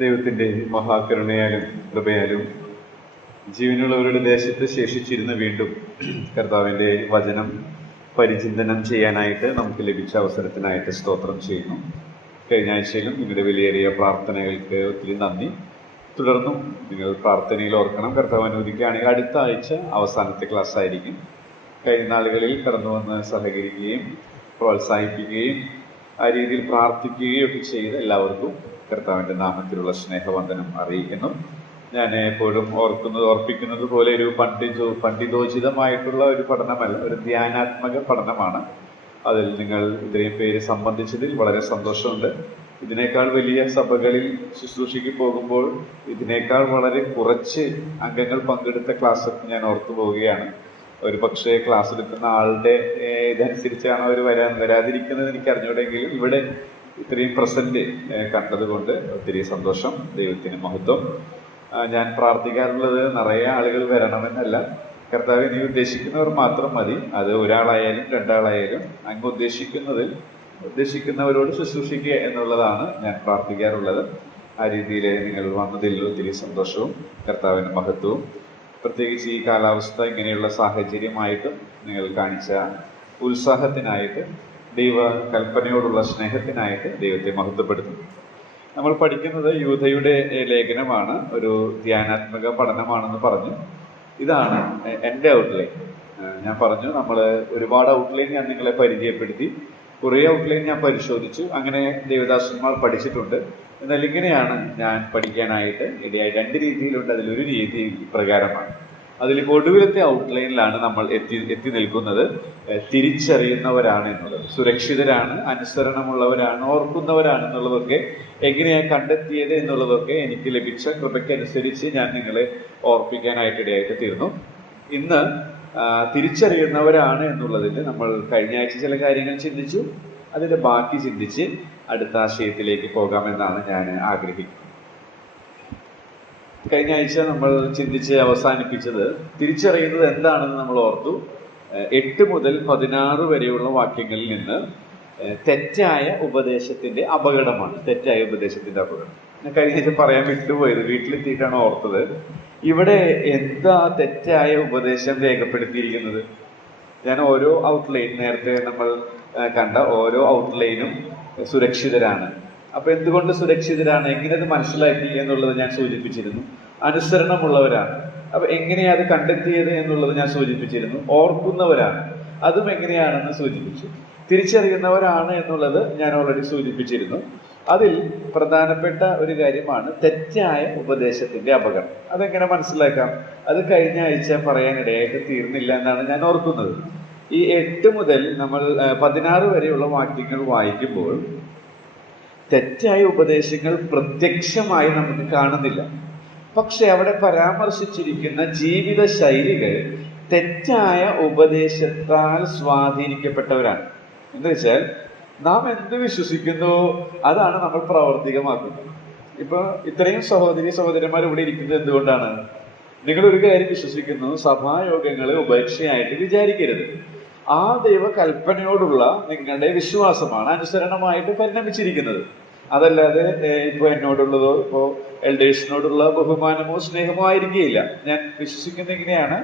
ദൈവത്തിൻ്റെ മഹാകരുണയാലും കൃപയാലും ജീവനുള്ളവരുടെ ദേശത്ത് ശേഷിച്ചിരുന്ന വീണ്ടും കർത്താവിൻ്റെ വചനം പരിചിന്തനം ചെയ്യാനായിട്ട് നമുക്ക് ലഭിച്ച അവസരത്തിനായിട്ട് സ്തോത്രം ചെയ്യുന്നു. കഴിഞ്ഞ ആഴ്ചയിലും നിങ്ങളുടെ വിലയേറിയ പ്രാർത്ഥനകൾക്ക് ഒത്തിരി നന്ദി. തുടർന്നും നിങ്ങൾ പ്രാർത്ഥനയിൽ ഓർക്കണം. കർത്താവ് അനുവദിക്കുകയാണെങ്കിൽ അടുത്ത ആഴ്ച അവസാനത്തെ ക്ലാസ് ആയിരിക്കും. കഴിഞ്ഞ നാളുകളിൽ കടന്നു വന്ന് സഹകരിക്കുകയും പ്രോത്സാഹിപ്പിക്കുകയും ആ രീതിയിൽ പ്രാർത്ഥിക്കുകയും ഒക്കെ ചെയ്ത് എല്ലാവർക്കും കർത്താവിൻ്റെ നാമത്തിലുള്ള സ്നേഹവന്ദനം അറിയിക്കുന്നു. ഞാൻ എപ്പോഴും ഓർപ്പിക്കുന്നത് പോലെ ഒരു പണ്ഡിതോചിതമായിട്ടുള്ള ഒരു പഠനമല്ല, ഒരു ധ്യാനാത്മക പഠനമാണ്. അതിൽ നിങ്ങൾ ഇത്രയും പേര് സംബന്ധിച്ചതിൽ വളരെ സന്തോഷമുണ്ട്. ഇതിനേക്കാൾ വലിയ സഭകളിൽ ശുശ്രൂഷയ്ക്ക് പോകുമ്പോൾ ഇതിനേക്കാൾ വളരെ കുറച്ച് അംഗങ്ങൾ പങ്കെടുത്ത ക്ലാസ് ഞാൻ ഓർത്തു പോവുകയാണ്. ഒരു പക്ഷേ ക്ലാസ് എടുക്കുന്ന ആളുടെ ഇതനുസരിച്ചാണ് അവർ വരാതിരിക്കുന്നത് എനിക്ക് അറിഞ്ഞൂടെങ്കിലും ഇവിടെ ഇത്രയും പ്രസന്റ് കണ്ടതുകൊണ്ട് ഒത്തിരി സന്തോഷം. ദൈവത്തിന് മഹത്വം. ഞാൻ പ്രാർത്ഥിക്കാറുള്ളത് നിറയെ ആളുകൾ വരണമെന്നല്ല, കർത്താവ് നീ ഉദ്ദേശിക്കുന്നവർ മാത്രം മതി. അത് ഒരാളായാലും രണ്ടാളായാലും അങ്ങ് ഉദ്ദേശിക്കുന്നവരോട് ശുശ്രൂഷിക്കുക എന്നുള്ളതാണ് ഞാൻ പ്രാർത്ഥിക്കാറുള്ളത്. ആ രീതിയിൽ നിങ്ങൾ വന്നതിൽ ഒത്തിരി സന്തോഷവും കർത്താവിൻ്റെ മഹത്വവും. പ്രത്യേകിച്ച് ഈ കാലാവസ്ഥ ഇങ്ങനെയുള്ള സാഹചര്യമായിട്ടും നിങ്ങൾ കാണിച്ച ഉത്സാഹത്തിനായിട്ട്, ദൈവ കൽപ്പനയോടുള്ള സ്നേഹത്തിനായിട്ട് ദൈവത്തെ മഹത്വപ്പെടുത്തുന്നു. നമ്മൾ പഠിക്കുന്നത് യൂദയുടെ ലേഖനമാണ്, ഒരു ധ്യാനാത്മക പഠനമാണെന്ന് പറഞ്ഞു. ഇതാണ് എൻ്റെ ഔട്ട്ലൈൻ. ഞാൻ പറഞ്ഞു നമ്മൾ ഒരുപാട് ഔട്ട്ലൈൻ ഞാൻ നിങ്ങളെ പരിചയപ്പെടുത്തി, കുറേ ഔട്ട്ലൈൻ ഞാൻ പരിശോധിച്ചു. അങ്ങനെ ദേവദാസന്മാർ പഠിച്ചിട്ടുണ്ട്. എന്നാൽ ഇങ്ങനെയാണ് ഞാൻ പഠിക്കാനായിട്ട് ഇടയായി. രണ്ട് രീതിയിലുണ്ട്. അതിലൊരു രീതി പ്രകാരമാണ്. അതിൽ ഒടുവിലത്തെ ഔട്ട്ലൈനിലാണ് നമ്മൾ എത്തി നിൽക്കുന്നത്. തിരിച്ചറിയുന്നവരാണ് എന്നുള്ളത്, സുരക്ഷിതരാണ്, അനുസരണമുള്ളവരാണ്, ഓർക്കുന്നവരാണ് എന്നുള്ളതൊക്കെ എങ്ങനെയാണ് കണ്ടെത്തിയത് എന്നുള്ളതൊക്കെ എനിക്ക് ലഭിച്ച കൃപയ്ക്കനുസരിച്ച് ഞാൻ നിങ്ങളെ ഓർപ്പിക്കാനായിട്ടിടയായിട്ട് തീർന്നു. ഇന്ന് തിരിച്ചറിയുന്നവരാണ് എന്നുള്ളതിൽ നമ്മൾ കഴിഞ്ഞ ആഴ്ച ചില കാര്യങ്ങൾ ചിന്തിച്ചു. അതിൻ്റെ ബാക്കി ചിന്തിച്ച് അടുത്ത ആശയത്തിലേക്ക് പോകാമെന്നാണ് ഞാൻ ആഗ്രഹിക്കുന്നത്. കഴിഞ്ഞ ആഴ്ച നമ്മൾ ചിന്തിച്ച് അവസാനിപ്പിച്ചത് തിരിച്ചറിയുന്നത് എന്താണെന്ന് നമ്മൾ ഓർത്തു. 8 മുതൽ 16 വരെയുള്ള വാക്യങ്ങളിൽ നിന്ന് തെറ്റായ ഉപദേശത്തിന്റെ അപകടമാണ്. തെറ്റായ ഉപദേശത്തിന്റെ അപകടം ഞാൻ കഴിഞ്ഞ ആഴ്ച പറയാൻ വിട്ടുപോയത്, വീട്ടിലെത്തിയിട്ടാണ് ഓർത്തത്. ഇവിടെ എന്താ തെറ്റായ ഉപദേശം രേഖപ്പെടുത്തിയിരിക്കുന്നത്? ഞാൻ ഓരോ ഔട്ട്ലൈൻ, നേരത്തെ നമ്മൾ കണ്ട ഓരോ ഔട്ട്ലൈനും സുരക്ഷിതരാണ്. അപ്പൊ എന്തുകൊണ്ട് സുരക്ഷിതരാണ്, എങ്ങനെ അത് മനസ്സിലാക്കി എന്നുള്ളത് ഞാൻ സൂചിപ്പിച്ചിരുന്നു. അനുസരണമുള്ളവരാണ്. അപ്പൊ എങ്ങനെയാ അത് കണ്ടെത്തിയത് എന്നുള്ളത് ഞാൻ സൂചിപ്പിച്ചിരുന്നു. ഓർക്കുന്നവരാണ്, അതും എങ്ങനെയാണെന്ന് സൂചിപ്പിച്ചു. തിരിച്ചറിയുന്നവരാണ് എന്നുള്ളത് ഞാൻ ഓൾറെഡി സൂചിപ്പിച്ചിരുന്നു. അതിൽ പ്രധാനപ്പെട്ട ഒരു കാര്യമാണ് തെറ്റായ ഉപദേശത്തിന്റെ അപകടം. അതെങ്ങനെ മനസ്സിലാക്കാം? അത് കഴിഞ്ഞ ആഴ്ച പറയാനിടയായിട്ട് തീർന്നില്ല എന്നാണ് ഞാൻ ഓർക്കുന്നത്. ഈ 8 മുതൽ നമ്മൾ 16 വരെയുള്ള വാക്യങ്ങൾ വായിക്കുമ്പോൾ തെറ്റായ ഉപദേശങ്ങൾ പ്രത്യക്ഷമായി നമുക്ക് കാണുന്നില്ല. പക്ഷെ അവിടെ പരാമർശിച്ചിരിക്കുന്ന ജീവിത ശൈലികൾ തെറ്റായ ഉപദേശത്താൽ സ്വാധീനിക്കപ്പെട്ടവരാണ്. എന്ന് വെച്ചാൽ നാം എന്ത് വിശ്വസിക്കുന്നു അതാണ് നമ്മൾ പ്രാവർത്തികമാക്കുന്നത്. ഇപ്പൊ ഇത്രയും സഹോദരന്മാർ ഇവിടെ ഇരിക്കുന്നത് എന്തുകൊണ്ടാണ്? നിങ്ങൾ ഒരു കാര്യം വിശ്വസിക്കുന്നു, സഭായോഗങ്ങളെ ഉപേക്ഷയായിട്ട് വിചാരിക്കരുത്. ആ ദൈവ കൽപ്പനയോടുള്ള നിങ്ങളുടെ വിശ്വാസമാണ് അനുസരണമായിട്ട് പരിണമിച്ചിരിക്കുന്നത്. അതല്ലാതെ ഇപ്പൊ എന്നോടുള്ളതോ ഇപ്പോ എൽഡേഴ്സിനോടുള്ള ബഹുമാനമോ സ്നേഹമോ ആയിരിക്കുകയില്ല. ഞാൻ വിശ്വസിക്കുന്ന ഇങ്ങനെയാണ്,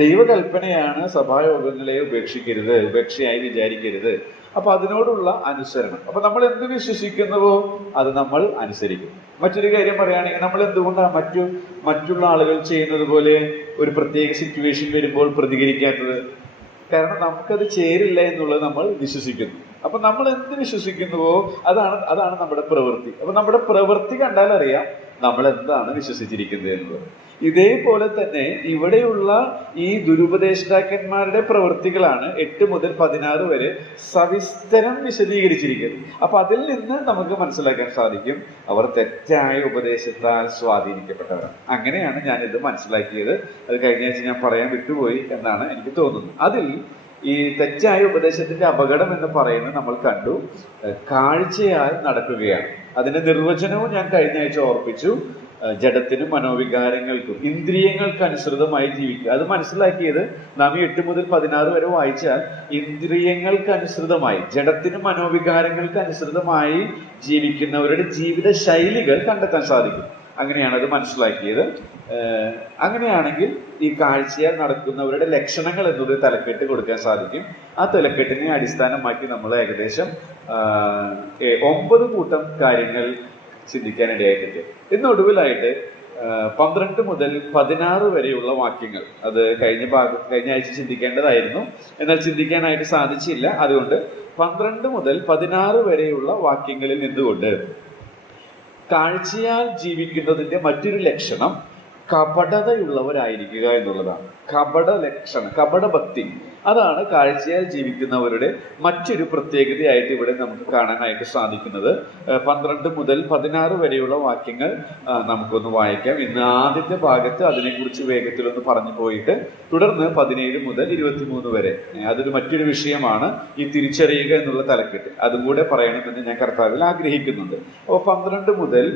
ദൈവകൽപ്പനയാണ് സഭായോഗങ്ങളെ ഉപേക്ഷയായി വിചാരിക്കരുത്. അപ്പൊ അതിനോടുള്ള അനുസരണം. അപ്പൊ നമ്മൾ എന്ത് വിശ്വസിക്കുന്നുവോ അത് നമ്മൾ അനുസരിക്കും. മറ്റൊരു കാര്യം പറയുകയാണെങ്കിൽ, നമ്മൾ എന്തുകൊണ്ടാണ് മറ്റുള്ള ആളുകൾ ചെയ്യുന്നത് പോലെ ഒരു പ്രത്യേക സിറ്റുവേഷൻ വരുമ്പോൾ പ്രതികരിക്കാത്തത്? കാരണം നമുക്കത് ചേരില്ല എന്നുള്ളത് നമ്മൾ വിശ്വസിക്കുന്നു. അപ്പൊ നമ്മൾ എന്ത് വിശ്വസിക്കുന്നുവോ അതാണ് നമ്മുടെ പ്രവൃത്തി. അപ്പൊ നമ്മുടെ പ്രവൃത്തി കണ്ടാൽ അറിയാം നമ്മൾ എന്താണ് വിശ്വസിച്ചിരിക്കുന്നത് എന്നുള്ളത്. ഇതേപോലെ തന്നെ ഇവിടെയുള്ള ഈ ദുരുപദേഷ്ടാക്കന്മാരുടെ പ്രവൃത്തികളാണ് 8 മുതൽ 16 വരെ സവിസ്തരം വിശദീകരിച്ചിരിക്കുന്നത്. അപ്പൊ അതിൽ നിന്ന് നമുക്ക് മനസ്സിലാക്കാൻ സാധിക്കും അവർ തെറ്റായ ഉപദേശത്താൽ സ്വാധീനിക്കപ്പെട്ടവരാണ്. അങ്ങനെയാണ് ഞാനിത് മനസ്സിലാക്കിയത്. അത് കഴിഞ്ഞ ആഴ്ച ഞാൻ പറയാൻ വിട്ടുപോയി എന്നാണ് എനിക്ക് തോന്നുന്നത്. അതിൽ ഈ തെറ്റായ ഉപദേശത്തിന്റെ അപകടം എന്ന് പറയുന്നത് നമ്മൾ കണ്ടു, കാഴ്ചയാൽ നടക്കുകയാണ്. അതിന്റെ നിർവചനവും ഞാൻ കഴിഞ്ഞ ആഴ്ച ഓർപ്പിച്ചു. ജഡത്തിനും മനോവികാരങ്ങൾക്കും ഇന്ദ്രിയങ്ങൾക്ക് അനുസൃതമായി ജീവിക്കുക. അത് മനസ്സിലാക്കിയത് നാം ഈ 8 മുതൽ 16 വരെ വായിച്ചാൽ ഇന്ദ്രിയങ്ങൾക്ക് അനുസൃതമായി, ജഡത്തിനും മനോവികാരങ്ങൾക്ക് അനുസൃതമായി ജീവിക്കുന്നവരുടെ ജീവിത ശൈലികൾ കണ്ടെത്താൻ സാധിക്കും. അങ്ങനെയാണ് അത് മനസ്സിലാക്കിയത്. അങ്ങനെയാണെങ്കിൽ ഈ കാഴ്ചയാൽ നടക്കുന്നവരുടെ ലക്ഷണങ്ങൾ എന്നൊരു തലക്കെട്ട് കൊടുക്കാൻ സാധിക്കും. ആ തലക്കെട്ടിനെ അടിസ്ഥാനമാക്കി നമ്മൾ ഏകദേശം 9 കൂട്ടം കാര്യങ്ങൾ ചിന്തിക്കാനിടയായിട്ടുണ്ട്. ഇന്നൊടുവിലായിട്ട് 12 മുതൽ 16 വരെയുള്ള വാക്യങ്ങൾ, അത് കഴിഞ്ഞ ആഴ്ച ചിന്തിക്കേണ്ടതായിരുന്നു, എന്നാൽ ചിന്തിക്കാനായിട്ട് സാധിച്ചില്ല. അതുകൊണ്ട് 12 മുതൽ 16 വരെയുള്ള വാക്യങ്ങളിൽ നിന്നുകൊണ്ട് കാഴ്ചയാൽ ജീവിക്കുന്നതിന്റെ മറ്റൊരു ലക്ഷണം കപടതയുള്ളവരായിരിക്കുക എന്നുള്ളതാണ്. കപടഭക്തി, അതാണ് കാഴ്ചയാൽ ജീവിക്കുന്നവരുടെ മറ്റൊരു പ്രത്യേകതയായിട്ട് ഇവിടെ നമുക്ക് കാണാനായിട്ട് സാധിക്കുന്നത്. 12 മുതൽ 16 വരെയുള്ള വാക്യങ്ങൾ നമുക്കൊന്ന് വായിക്കാം. ഇന്ന് ആദ്യത്തെ ഭാഗത്ത് അതിനെക്കുറിച്ച് വേഗത്തിലൊന്ന് പറഞ്ഞു പോയിട്ട് തുടർന്ന് 17 മുതൽ 23 വരെ അതൊരു മറ്റൊരു വിഷയമാണ്, ഈ തിരിച്ചറിയുക എന്നുള്ള തലക്കെട്ട്. അതും കൂടെ പറയണമെന്ന് ഞാൻ കർത്താവിൽ ആഗ്രഹിക്കുന്നുണ്ട്. അപ്പോൾ 12 മുതൽ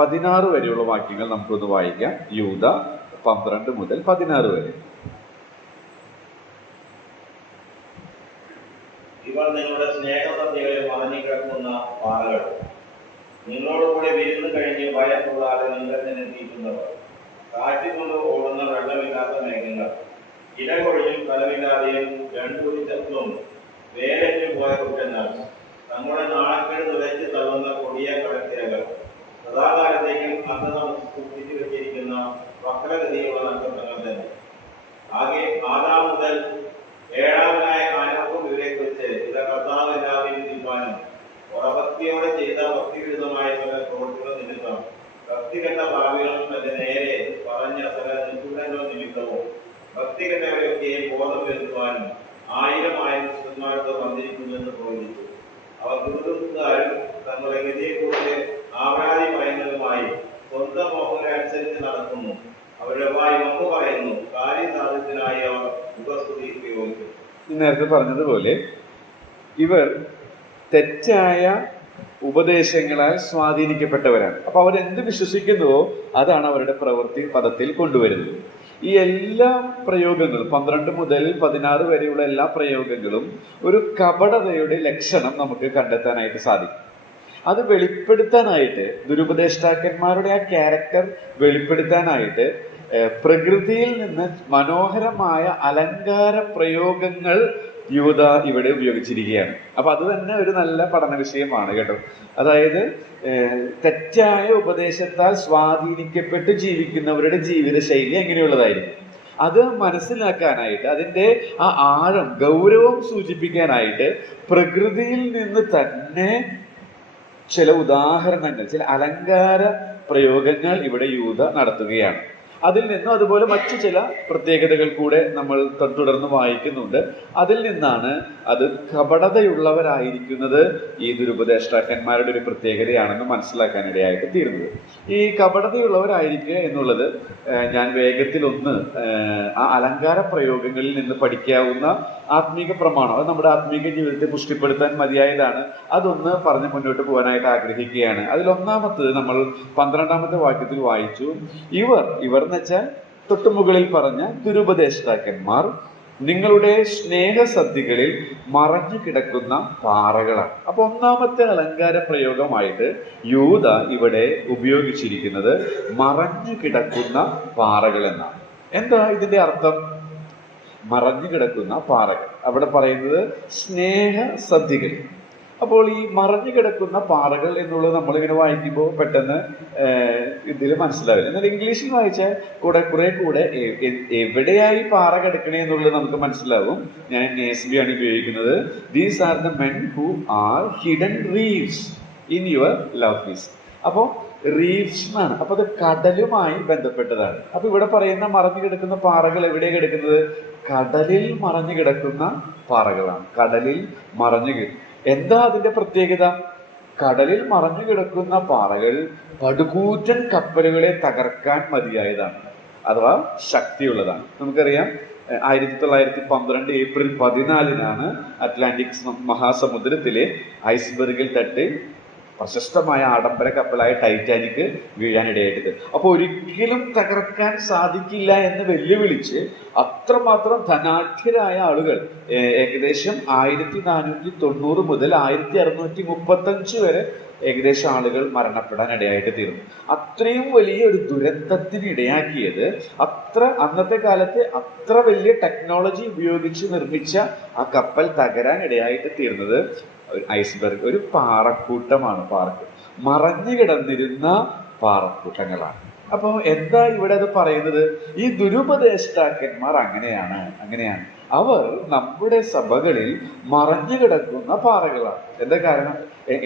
16 വരെയുള്ള വാക്യങ്ങൾ നമുക്കൊന്ന് വായിക്കാം. യൂദ 12 മുതൽ 16 വരെ. ഇവർ നിങ്ങളുടെ സ്നേഹസന്ധികളിൽ മറഞ്ഞുകിടക്കുന്ന പാറകൾ, നിങ്ങളോടുകൂടി വിരുന്ന് കഴിഞ്ഞ് ഭയം കൂടാതെ നിങ്ങൾ തന്നെ തീറ്റുന്നവർ, കാറ്റുകൊണ്ട് ഓടുന്ന വെള്ളമില്ലാത്ത മേഘങ്ങൾ, ഇല കൊഴിഞ്ഞും ഫലമില്ലാതെയും രണ്ടുകൂടി ചത്തും വേരറ്റു പോയ കുറ്റങ്ങൾ, തങ്ങളുടെ നാണക്കേട് തുലച്ച് തള്ളുന്ന കൊടിയ കടത്തിരകൾ, സദാകാലത്തേക്കും അന്ന് നമുക്ക് സൂക്ഷിച്ചു വെച്ചിരിക്കുന്ന വക്രഗതിയുള്ള നക്ഷത്രങ്ങൾ തന്നെ. ആകെ ആദാം മുതൽ ഏഴാമനായ കാനോക്കും ഇവരെക്കുറിച്ച് ഇത കർത്താവ് എല്ലാവരും തീരുമാനം ഉറഭക്തിയോടെ ചെയ്ത ഭക്തിവിരുദ്ധമായ പല പ്രവൃത്തികൾ നിമിത്തം ഭക്തികെട്ട ഭാവികളും തന്റെ നേരെ പറഞ്ഞ പല നിഗൂഢങ്ങൾ നിമിത്തവും ഭക്തികെട്ടവരെയൊക്കെയും ബോധം വരുത്തുവാനും 1000 വിശുദ്ധന്മാർക്ക് വന്നിരിക്കുന്നുവെന്ന് പ്രവചിച്ചു. അവർ ദുർഗുകാരും തങ്ങളുടെ ഗതിയെക്കുറിച്ച് ആവരാതി പറയുന്നതുമായി സ്വന്തം മോഹനനുസരിച്ച് നടക്കുന്നു. അവരുടെ വായി വമ്പ് പറയുന്നു, കാര്യസാധ്യത്തിനായി അവർ മുഖസ്തുതി ഉപയോഗിക്കും. നേരത്തെ പറഞ്ഞതുപോലെ ഇവർ തെറ്റായ ഉപദേശങ്ങളാൽ സ്വാധീനിക്കപ്പെട്ടവരാണ്. അപ്പൊ അവരെന്ത് വിശ്വസിക്കുന്നുവോ അതാണ് അവരുടെ പ്രവൃത്തി പദത്തിൽ കൊണ്ടുവരുന്നത്. ഈ എല്ലാ പ്രയോഗങ്ങളും 12 മുതൽ 16 വരെയുള്ള എല്ലാ പ്രയോഗങ്ങളും ഒരു കപടതയുടെ ലക്ഷണം നമുക്ക് കണ്ടെത്താനായിട്ട് സാധിക്കും. അത് വെളിപ്പെടുത്താനായിട്ട്, ദുരുപദേഷ്ടാക്കന്മാരുടെ ആ ക്യാരക്ടർ വെളിപ്പെടുത്താനായിട്ട് പ്രകൃതിയിൽ നിന്ന് മനോഹരമായ അലങ്കാര പ്രയോഗങ്ങൾ യൂദ ഇവിടെ ഉപയോഗിച്ചിരിക്കുകയാണ്. അപ്പൊ അത് തന്നെ ഒരു നല്ല പഠന വിഷയമാണ് കേട്ടോ. അതായത് തെറ്റായ ഉപദേശത്താൽ സ്വാധീനിക്കപ്പെട്ട് ജീവിക്കുന്നവരുടെ ജീവിതശൈലി എങ്ങനെയുള്ളതായിരിക്കും, അത് മനസ്സിലാക്കാനായിട്ട്, അതിൻ്റെ ആ ആഴം, ഗൗരവം സൂചിപ്പിക്കാനായിട്ട് പ്രകൃതിയിൽ നിന്ന് തന്നെ ചില ഉദാഹരണങ്ങൾ, ചില അലങ്കാര പ്രയോഗങ്ങൾ ഇവിടെ യൂദ നടത്തുകയാണ്. അതിൽ നിന്നും അതുപോലെ മറ്റു ചില പ്രത്യേകതകൾ കൂടെ നമ്മൾ തുടർന്ന് വായിക്കുന്നുണ്ട്. അതിൽ നിന്നാണ് അത് കപടതയുള്ളവരായിരിക്കുന്നത് ഈ ദുരുപദേഷ്ടാക്കന്മാരുടെ ഒരു പ്രത്യേകതയാണെന്ന് മനസ്സിലാക്കാനിടയായിട്ട് തീരുന്നത്. ഈ കപടതയുള്ളവരായിരിക്കുക എന്നുള്ളത് ഞാൻ വേഗത്തിൽ ഒന്ന് ആ അലങ്കാര പ്രയോഗങ്ങളിൽ നിന്ന് പഠിക്കാവുന്ന ആത്മീക പ്രമാണം, അത് നമ്മുടെ ആത്മീക ജീവിതത്തെ പുഷ്ടിപ്പെടുത്താൻ മതിയായതാണ്. അതൊന്ന് പറഞ്ഞ് മുന്നോട്ട് പോകാനായിട്ട് ആഗ്രഹിക്കുകയാണ്. അതിലൊന്നാമത്തത് നമ്മൾ 12ാമത്തെ വാക്യത്തിൽ വായിച്ചു. ഇവർ എന്ന് വെച്ചാൽ തൊട്ടുമുകളിൽ പറഞ്ഞ ദുരുപദേഷ്ടാക്കന്മാർ നിങ്ങളുടെ സ്നേഹസദ്യകളിൽ മറഞ്ഞു കിടക്കുന്ന പാറകളാണ്. അപ്പൊ ഒന്നാമത്തെ അലങ്കാര പ്രയോഗമായിട്ട് യൂദ ഇവിടെ ഉപയോഗിച്ചിരിക്കുന്നത് മറഞ്ഞു കിടക്കുന്ന പാറകൾ എന്നാണ്. എന്താ ഇതിന്റെ അർത്ഥം? മറഞ്ഞു കിടക്കുന്ന പാറകൾ, അവിടെ പറയുന്നത് സ്നേഹസദ്യകൾ. അപ്പോൾ ഈ മറഞ്ഞു കിടക്കുന്ന പാറകൾ എന്നുള്ളത് നമ്മളിങ്ങനെ വായിക്കുമ്പോൾ പെട്ടെന്ന് ഇതിൽ മനസ്സിലാവില്ല. എന്നാൽ ഇംഗ്ലീഷിൽ വായിച്ചാൽ കുറെ കൂടെ എവിടെയായി പാറ കിടക്കണേ എന്നുള്ളത് നമുക്ക് മനസ്സിലാവും. ഞാൻ NASB ആണ് ഉപയോഗിക്കുന്നത്. These are the men who are hidden reefs in your love feast. അപ്പോൾ റീഫ്സ് എന്നാണ്. അപ്പൊ അത് കടലുമായി ബന്ധപ്പെട്ടതാണ്. അപ്പൊ ഇവിടെ പറയുന്ന മറഞ്ഞു കിടക്കുന്ന പാറകൾ എവിടെയാണ് കിടക്കുന്നത്? കടലിൽ മറഞ്ഞു കിടക്കുന്ന പാറകളാണ്. കടലിൽ മറഞ്ഞു എന്താ അതിന്റെ പ്രത്യേകത? കടലിൽ മറഞ്ഞു കിടക്കുന്ന പാറകൾ പടുകൂറ്റൻ കപ്പലുകളെ തകർക്കാൻ മതിയായതാണ്, അഥവാ ശക്തിയുള്ളതാണ്. നമുക്കറിയാം 1912 ഏപ്രിൽ 14 അറ്റ്ലാന്റിക് മഹാസമുദ്രത്തിലെ ഐസ്ബർഗിൽ തട്ടി പ്രശസ്തമായ ആഡംബര കപ്പലായ ടൈറ്റാനിക് വീഴാനിടയായിട്ടത്. അപ്പോൾ ഒരിക്കലും തകർക്കാൻ സാധിക്കില്ല എന്ന് വെല്ലുവിളിച്ച് അത്രമാത്രം ധനാഢ്യരായ ആളുകൾ ഏകദേശം 1490 മുതൽ 1635 വരെ ഏകദേശം ആളുകൾ മരണപ്പെടാൻ ഇടയായിട്ട് തീർന്നു. അത്രയും വലിയ ഒരു ദുരന്തത്തിന് ഇടയാക്കിയത് അന്നത്തെ കാലത്ത് അത്ര വലിയ ടെക്നോളജി ഉപയോഗിച്ച് നിർമ്മിച്ച ആ കപ്പൽ തകരാൻ ഇടയായിട്ട് തീർന്നത് ഐസ്ബർഗ്, ഒരു പാറക്കൂട്ടമാണ്. മറഞ്ഞു കിടന്നിരുന്ന പാറക്കൂട്ടങ്ങളാണ്. അപ്പോൾ എന്താ ഇവിടെ അത് പറയുന്നത്? ഈ ദുരുപദേഷ്ടാക്കന്മാർ അങ്ങനെയാണ്. അവർ നമ്മുടെ സഭകളിൽ മറഞ്ഞു കിടക്കുന്ന പാറകളാണ്. എന്താ കാരണം?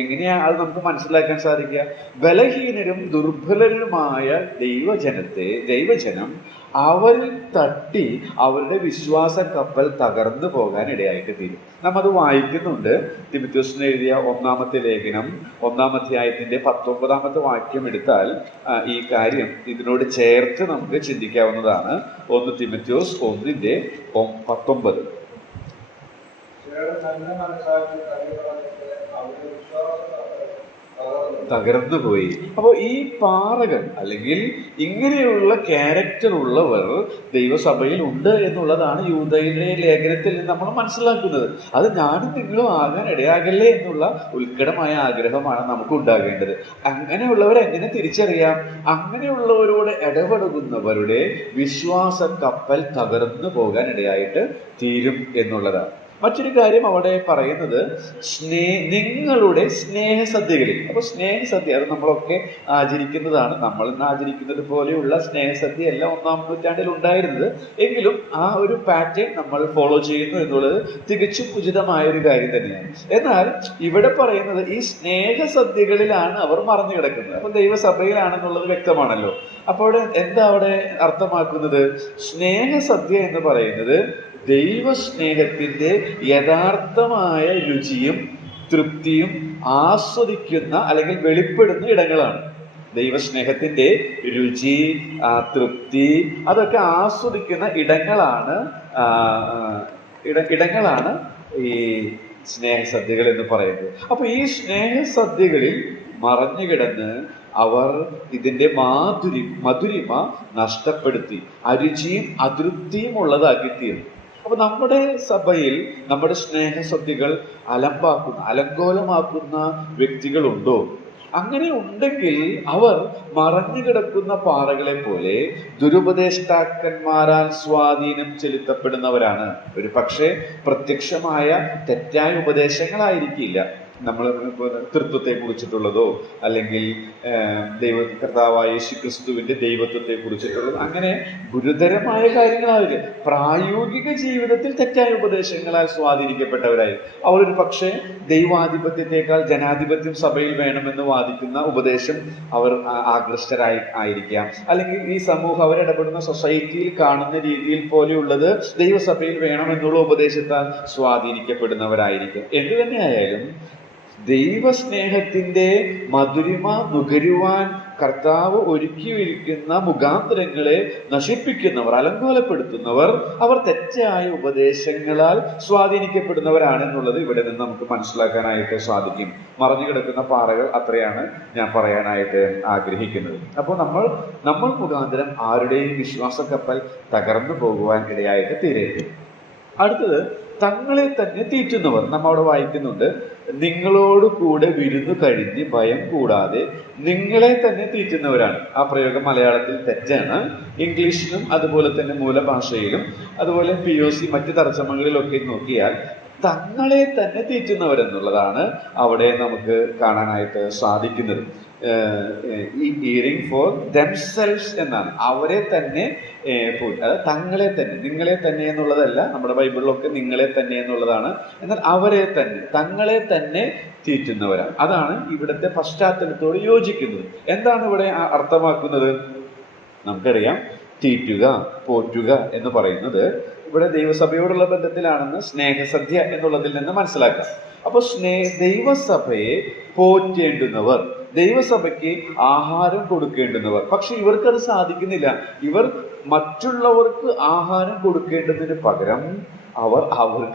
എങ്ങനെയാ അത് നമുക്ക് മനസ്സിലാക്കാൻ സാധിക്കുക? ബലഹീനരും ദുർബലരുമായ ദൈവജനം അവരിൽ തട്ടി അവരുടെ വിശ്വാസ കപ്പൽ തകർന്നു പോകാൻ ഇടയായിട്ട് തീരും. നാം അത് വായിക്കുന്നുണ്ട്. തിമോഥെയോസിന് എഴുതിയ 1-ാമത്തെ ലേഖനം 1-ാം അധ്യായത്തിന്റെ 19-ാമത്തെ വാക്യം എടുത്താൽ ഈ കാര്യം ഇതിനോട് ചേർത്ത് നമുക്ക് ചിന്തിക്കാവുന്നതാണ്. 1 തിമോഥെയോസ് 1:19. തകർന്നുപോയി. അപ്പോൾ ഈ പാറകൾ അല്ലെങ്കിൽ ഇങ്ങനെയുള്ള ക്യാരക്ടർ ഉള്ളവർ ദൈവസഭയിൽ ഉണ്ട് എന്നുള്ളതാണ് യൂദയിലെ ലേഖനത്തിൽ നിന്ന് നമ്മൾ മനസ്സിലാക്കുന്നത്. അത് ഞാനും നിങ്ങളും ആകാൻ ഇടയാകല്ലേ എന്നുള്ള ഉത്കടമായ ആഗ്രഹമാണ് നമുക്ക് ഉണ്ടാകേണ്ടത്. അങ്ങനെയുള്ളവരെ എങ്ങനെ തിരിച്ചറിയാം? അങ്ങനെയുള്ളവരോട് ഇടപെടുന്നവരുടെ വിശ്വാസ കപ്പൽ തകർന്നു പോകാൻ ഇടയായിട്ട് തീരും എന്നുള്ളതാണ്. മറ്റൊരു കാര്യം അവിടെ പറയുന്നത് നിങ്ങളുടെ സ്നേഹസദ്യകളിൽ. അപ്പോൾ സ്നേഹസദ്യ അത് നമ്മളൊക്കെ ആചരിക്കുന്നതാണ്. നമ്മൾ ഇന്ന് ആചരിക്കുന്നത് പോലെയുള്ള സ്നേഹസദ്യ അല്ല 1-ാം നൂറ്റാണ്ടിൽ ഉണ്ടായിരുന്നത്. എങ്കിലും ആ ഒരു പാറ്റേൺ നമ്മൾ ഫോളോ ചെയ്യുന്നു എന്നുള്ളത് തികച്ചും ഉചിതമായ ഒരു കാര്യം തന്നെയാണ്. എന്നാൽ ഇവിടെ പറയുന്നത് ഈ സ്നേഹസദ്യകളിലാണ് അവർ മറഞ്ഞു കിടക്കുന്നത്. അപ്പൊ ദൈവസഭയിലാണെന്നുള്ളത് വ്യക്തമാണല്ലോ. അപ്പോൾ എന്താ അവിടെ അർത്ഥമാക്കുന്നത്? സ്നേഹസദ്യ എന്ന് പറയുന്നത് ദൈവസ്നേഹത്തിന്റെ യഥാർത്ഥമായ രുചിയും തൃപ്തിയും ആസ്വദിക്കുന്ന അല്ലെങ്കിൽ വെളിപ്പെടുന്ന ഇടങ്ങളാണ്. ദൈവസ്നേഹത്തിന്റെ രുചി, തൃപ്തി അതൊക്കെ ആസ്വദിക്കുന്ന ഇടങ്ങളാണ് ഈ സ്നേഹസദ്യകൾ എന്ന് പറയുന്നത്. അപ്പൊ ഈ സ്നേഹസദ്യകളിൽ മറഞ്ഞു കിടന്ന് അവർ ഇതിന്റെ മധുരിമ നഷ്ടപ്പെടുത്തി അരുചിയും അതൃപ്തിയും ഉള്ളതാക്കി തീർന്നു. അപ്പൊ നമ്മുടെ സഭയിൽ നമ്മുടെ സ്നേഹസദ്യകൾ അലങ്കോലമാക്കുന്ന വ്യക്തികളുണ്ടോ? അങ്ങനെ ഉണ്ടെങ്കിൽ അവർ മറഞ്ഞു കിടക്കുന്ന പാറകളെ പോലെ ദുരുപദേഷ്ടാക്കന്മാരാൽ സ്വാധീനം ചെലുത്തപ്പെടുന്നവരാണ്. ഒരു പക്ഷേ പ്രത്യക്ഷമായ തെറ്റായ ഉപദേശങ്ങളായിരിക്കില്ല, നമ്മൾ തൃത്വത്തെ കുറിച്ചിട്ടുള്ളതോ അല്ലെങ്കിൽ കർത്താവായ യേശുക്രിസ്തുവിന്റെ ദൈവത്വത്തെ കുറിച്ചിട്ടുള്ളതോ അങ്ങനെ ഗുരുതരമായ കാര്യങ്ങളാവില്ല. പ്രായോഗിക ജീവിതത്തിൽ തെറ്റായ ഉപദേശങ്ങളാൽ സ്വാധീനിക്കപ്പെട്ടവരായി അവരൊരു പക്ഷേ ദൈവാധിപത്യത്തെക്കാൾ ജനാധിപത്യം സഭയിൽ വേണമെന്ന് വാദിക്കുന്ന ഉപദേശം അവർ ആകൃഷ്ടരായിരിക്കാം. അല്ലെങ്കിൽ ഈ സമൂഹം അവരിടപെടുന്ന സൊസൈറ്റിയിൽ കാണുന്ന രീതിയിൽ പോലെയുള്ളത് ദൈവസഭയിൽ വേണമെന്നുള്ള ഉപദേശത്താൽ സ്വാധീനിക്കപ്പെടുന്നവരായിരിക്കും. എന്തു തന്നെയായാലും ദൈവസ്നേഹത്തിന്റെ മധുരിമ നുകരുവാൻ കർത്താവ് ഒരുക്കിയിരിക്കുന്ന മുഖാന്തരങ്ങളെ നശിപ്പിക്കുന്നവർ, അലങ്കോലപ്പെടുത്തുന്നവർ, അവർ തെറ്റായ ഉപദേശങ്ങളാൽ സ്വാധീനിക്കപ്പെടുന്നവരാണെന്നുള്ളത് ഇവിടെ നിന്ന് നമുക്ക് മനസ്സിലാക്കാനായിട്ട് സാധിക്കും. മറഞ്ഞു കിടക്കുന്ന പാറകൾ അത്രയാണ് ഞാൻ പറയാനായിട്ട് ആഗ്രഹിക്കുന്നത്. അപ്പോൾ നമ്മൾ മുഖാന്തരം ആരുടെയും വിശ്വാസ കപ്പൽ തകർന്നു പോകുവാൻ ഇടയായിട്ട് തീരരുത്. അടുത്തത് തങ്ങളെ തന്നെ തീറ്റുന്നവർ. നമ്മ അവിടെ വായിക്കുന്നുണ്ട്, നിങ്ങളോട് കൂടെ വിരുന്നു കഴിഞ്ഞ് ഭയം കൂടാതെ നിങ്ങളെ തന്നെ തീറ്റുന്നവരാണ്. ആ പ്രയോഗം മലയാളത്തിൽ തെറ്റാണ്. ഇംഗ്ലീഷിലും അതുപോലെ തന്നെ മൂലഭാഷയിലും അതുപോലെ POC മറ്റ് തർജ്ജമകളിലൊക്കെ നോക്കിയാൽ തങ്ങളെ തന്നെ തീറ്റുന്നവരെന്നുള്ളതാണ് അവിടെ നമുക്ക് കാണാനായിട്ട് സാധിക്കുന്നത്. ഈറ്റിംഗ് ഫോർ ദംസെൽവ്സ് എന്നാണ്. അവരെ തന്നെ അത് തങ്ങളെ തന്നെ, നിങ്ങളെ തന്നെ എന്നുള്ളതല്ല. നമ്മുടെ ബൈബിളിലൊക്കെ നിങ്ങളെ തന്നെ എന്നുള്ളതാണ്. എന്നാൽ അവരെ തന്നെ, തങ്ങളെ തന്നെ തീറ്റുന്നവരാണ്. അതാണ് ഇവിടുത്തെ പശ്ചാത്തലത്തോട് യോജിക്കുന്നത്. എന്താണ് ഇവിടെ അർത്ഥമാക്കുന്നത്? നമുക്കറിയാം, തീറ്റുക, പോറ്റുക എന്ന് പറയുന്നത് ഇവിടെ ദൈവസഭയോടുള്ള ബന്ധത്തിലാണെന്ന് സ്നേഹസദ്യ എന്നുള്ളതിൽ നിന്ന് മനസ്സിലാക്കാം. അപ്പൊ ദൈവസഭയെ പോറ്റേണ്ടുന്നവർ, ദൈവസഭയ്ക്ക് ആഹാരം കൊടുക്കേണ്ടുന്നവർ. പക്ഷെ ഇവർക്കത് സാധിക്കുന്നില്ല. ഇവർ മറ്റുള്ളവർക്ക് ആഹാരം കൊടുക്കേണ്ടതിന് പകരം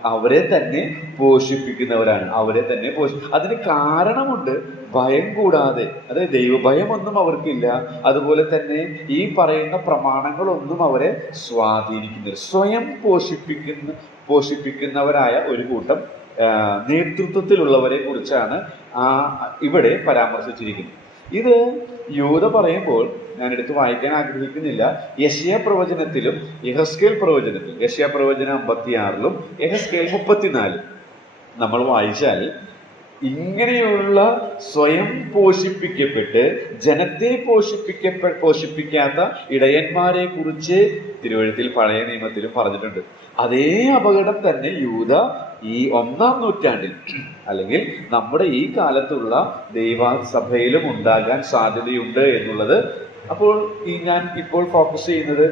അവരെ തന്നെ പോഷിപ്പിക്കുന്നവരാണ്. അവരെ തന്നെ അതിന് കാരണമുണ്ട്. ഭയം കൂടാതെ, അതായത് ദൈവഭയമൊന്നും അവർക്കില്ല. അതുപോലെ തന്നെ ഈ പറയുന്ന പ്രമാണങ്ങളൊന്നും അവരെ സ്വാധീനിക്കുന്നില്ല. സ്വയം പോഷിപ്പിക്കുന്നവരായ ഒരു കൂട്ടം നേതൃത്വത്തിലുള്ളവരെ കുറിച്ചാണ് ഇവിടെ പരാമർശിച്ചിരിക്കുന്നത്. ഇത് യൂദ പറയുമ്പോൾ ഞാൻ എടുത്ത് വായിക്കാൻ ആഗ്രഹിക്കുന്നില്ല. യെശയ്യാ പ്രവചനത്തിലും യെഹെസ്കേൽ പ്രവചനത്തിലും, യെശയ്യാ പ്രവചനം 56-ലും യെഹെസ്കേൽ 34 നമ്മൾ വായിച്ചാൽ ഇങ്ങനെയുള്ള സ്വയം പോഷിപ്പിക്കപ്പെട്ട് ജനത്തെ പോഷിപ്പിക്കാത്ത ഇടയന്മാരെ കുറിച്ച് തിരുവെഴുത്തിൽ പഴയ നിയമത്തിലും പറഞ്ഞിട്ടുണ്ട്. അതേ അപകടം തന്നെ യൂദ ഈ 1-ാം നൂറ്റാണ്ടിൽ അല്ലെങ്കിൽ നമ്മുടെ ഈ കാലത്തുള്ള ദൈവസഭയിലും ഉണ്ടാകാൻ സാധ്യതയുണ്ട് എന്നുള്ളത്. അപ്പോൾ ഞാൻ ഇപ്പോൾ ഫോക്കസ് ചെയ്യുന്നത്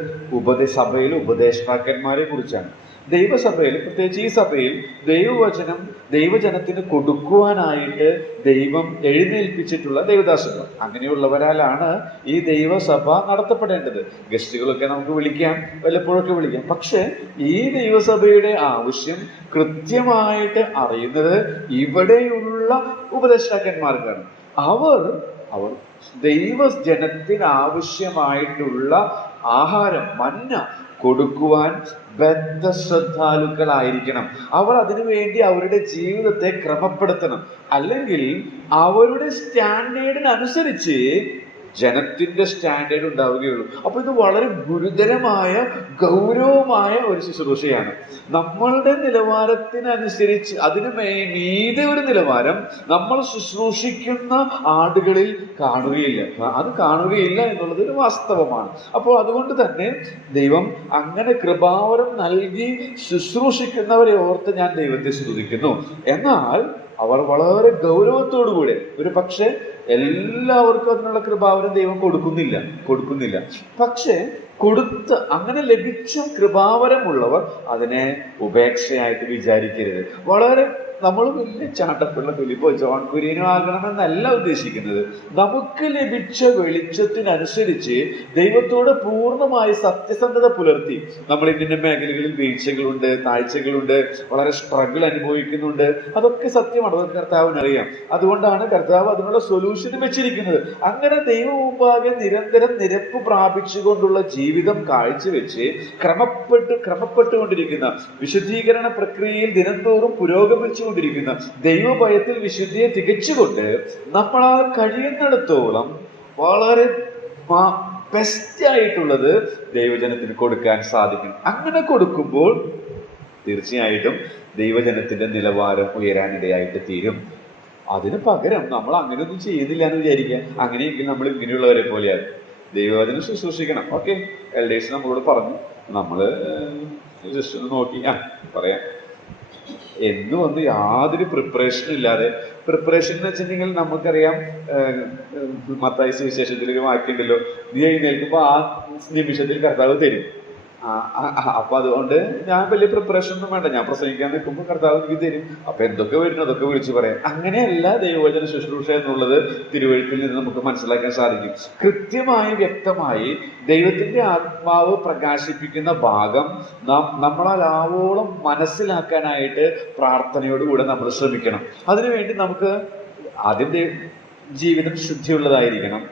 സഭയിലെ ഉപദേഷ്ടാക്കന്മാരെ കുറിച്ചാണ്. ദൈവസഭയിൽ, പ്രത്യേകിച്ച് ഈ സഭയിൽ ദൈവജനത്തിന് കൊടുക്കുവാനായിട്ട് ദൈവം എഴുന്നേൽപ്പിച്ചിട്ടുള്ള ദൈവദാസന്മാർ, അങ്ങനെയുള്ളവരാലാണ് ഈ ദൈവസഭ നടത്തപ്പെടേണ്ടത്. ഗസ്റ്റുകളൊക്കെ നമുക്ക് വിളിക്കാം, വല്ലപ്പോഴൊക്കെ വിളിക്കാം. പക്ഷെ ഈ ദൈവസഭയുടെ ആവശ്യം കൃത്യമായിട്ട് അറിയുന്നത് ഇവിടെയുള്ള ഉപദേഷ്ടാക്കന്മാർക്കാണ്. അവർ ദൈവജനത്തിന് ആവശ്യമായിട്ടുള്ള ആഹാരം, മന്ന കൊടുക്കുവാൻ ബദ്ധശ്രദ്ധാലുക്കളായിരിക്കണം. അവർ അതിനുവേണ്ടി അവരുടെ ജീവിതത്തെ ക്രമപ്പെടുത്തണം. അല്ലെങ്കിൽ അവരുടെ സ്റ്റാൻഡേർഡിനനുസരിച്ച് ജനത്തിന്റെ സ്റ്റാൻഡേർഡ് ഉണ്ടാവുകയുള്ളൂ. അപ്പൊ ഇത് വളരെ ഗുരുതരമായ ഗൗരവമായ ഒരു ശുശ്രൂഷയാണ്. നമ്മളുടെ നിലവാരത്തിനനുസരിച്ച് അതിന് മീതെ ഒരു നിലവാരം നമ്മൾ ശുശ്രൂഷിക്കുന്ന ആടുകളിൽ കാണുകയില്ല എന്നുള്ളത് ഒരു വാസ്തവമാണ്. അപ്പോൾ അതുകൊണ്ട് തന്നെ ദൈവം അങ്ങനെ കൃപാവരം നൽകി ശുശ്രൂഷിക്കുന്നവരെ ഓർത്ത് ഞാൻ ദൈവത്തെ സ്തുതിക്കുന്നു. എന്നാൽ അവർ വളരെ ഗൗരവത്തോടുകൂടെ, ഒരു പക്ഷെ എല്ലാവർക്കും അതിനുള്ള കൃപാവരം ദൈവം കൊടുക്കുന്നില്ല. പക്ഷെ അങ്ങനെ ലഭിച്ച കൃപാവരമുള്ളവർ അതിനെ ഉപേക്ഷയായിട്ട് വിചാരിക്കരുത്. വളരെ നമ്മൾ വലിയ ചാട്ടപ്പിള്ള ഫിലിപ്പോ ജോൺ കുര്യനോ ആകണമെന്നല്ല ഉദ്ദേശിക്കുന്നത്. നമുക്ക് ലഭിച്ച വെളിച്ചത്തിനനുസരിച്ച് ദൈവത്തോട് പൂർണ്ണമായി സത്യസന്ധത പുലർത്തി, നമ്മൾ ഇന്ന മേഖലകളിൽ വീഴ്ചകളുണ്ട്, താഴ്ചകളുണ്ട്, വളരെ സ്ട്രഗിൾ അനുഭവിക്കുന്നുണ്ട്. അതൊക്കെ സത്യമാണ്, അതൊക്കെ കർത്താവിനറിയാം. അതുകൊണ്ടാണ് കർത്താവ് അതിനുള്ള സൊല്യൂഷൻ വെച്ചിരിക്കുന്നത്. അങ്ങനെ ദൈവം മുമ്പാകെ നിരന്തരം നിരപ്പ് പ്രാപിച്ചുകൊണ്ടുള്ള ജീവിതം കാഴ്ചവെച്ച് ക്രമപ്പെട്ടുകൊണ്ടിരിക്കുന്ന, വിശുദ്ധീകരണ പ്രക്രിയയിൽ ദിനംതോറും പുരോഗമിച്ചുകൊണ്ടിരിക്കുന്ന ദൈവഭയത്തിൽ വിശുദ്ധിയെ തികച്ചുകൊണ്ട് നമ്മളാൽ കഴിയുന്നിടത്തോളം വളരെ ബെസ്റ്റ് ആയിട്ടുള്ളത് ദൈവജനത്തിന് കൊടുക്കാൻ സാധിക്കണം. അങ്ങനെ കൊടുക്കുമ്പോൾ തീർച്ചയായിട്ടും ദൈവജനത്തിന്റെ നിലവാരം ഉയരാനിടയായിട്ട് തീരും. അതിന് പകരം നമ്മൾ അങ്ങനെയൊന്നും ചെയ്യുന്നില്ല എന്ന് വിചാരിക്കുക. അങ്ങനെയെങ്കിൽ നമ്മൾ ഇങ്ങനെയുള്ളവരെ പോലെയാണ്. ദൈവവചനം ശുശ്രൂഷിക്കണം. ഓക്കെ, എൽഡേഴ്സ് നമ്മളോട് പറഞ്ഞു, നമ്മള് ജസ്റ്റ് നോക്കി പറയാം എന്ന് വന്ന് യാതൊരു പ്രിപ്പറേഷനും ഇല്ലാതെ. പ്രിപ്പറേഷൻ എന്ന് വെച്ചിട്ടുണ്ടെങ്കിൽ നമുക്കറിയാം, മത്തായി സുവിശേഷത്തിൽ ഒരു വാക്യമുണ്ടല്ലോ, നീ എഴുന്നേൽക്കുമ്പോൾ ആ നിമിഷത്തിൽ കർത്താവ് തരും. അപ്പൊ അതുകൊണ്ട് ഞാൻ വലിയ പ്രിപ്പറേഷൻ ഒന്നും വേണ്ട, ഞാൻ പ്രസംഗിക്കാൻ നിൽക്കുമ്പോൾ കർത്താവ് എനിക്ക് തരും. അപ്പൊ എന്തൊക്കെ വരുന്നു അതൊക്കെ വിളിച്ചു പറയാം. അങ്ങനെയല്ല ദൈവവചന ശുശ്രൂഷ എന്നുള്ളത് തിരുവെഴുത്തിൽ നിന്ന് നമുക്ക് മനസ്സിലാക്കാൻ സാധിക്കും. കൃത്യമായി വ്യക്തമായി ദൈവത്തിന്റെ ആത്മാവ് പ്രകാശിപ്പിക്കുന്ന ഭാഗം നമ്മളാൽ ആവോളം മനസ്സിലാക്കാനായിട്ട് പ്രാർത്ഥനയോടുകൂടെ നമ്മൾ ശ്രമിക്കണം. അതിനുവേണ്ടി നമുക്ക് അതിന്റെ ജീവിതം ശുദ്ധിയുള്ളതായിരിക്കണം.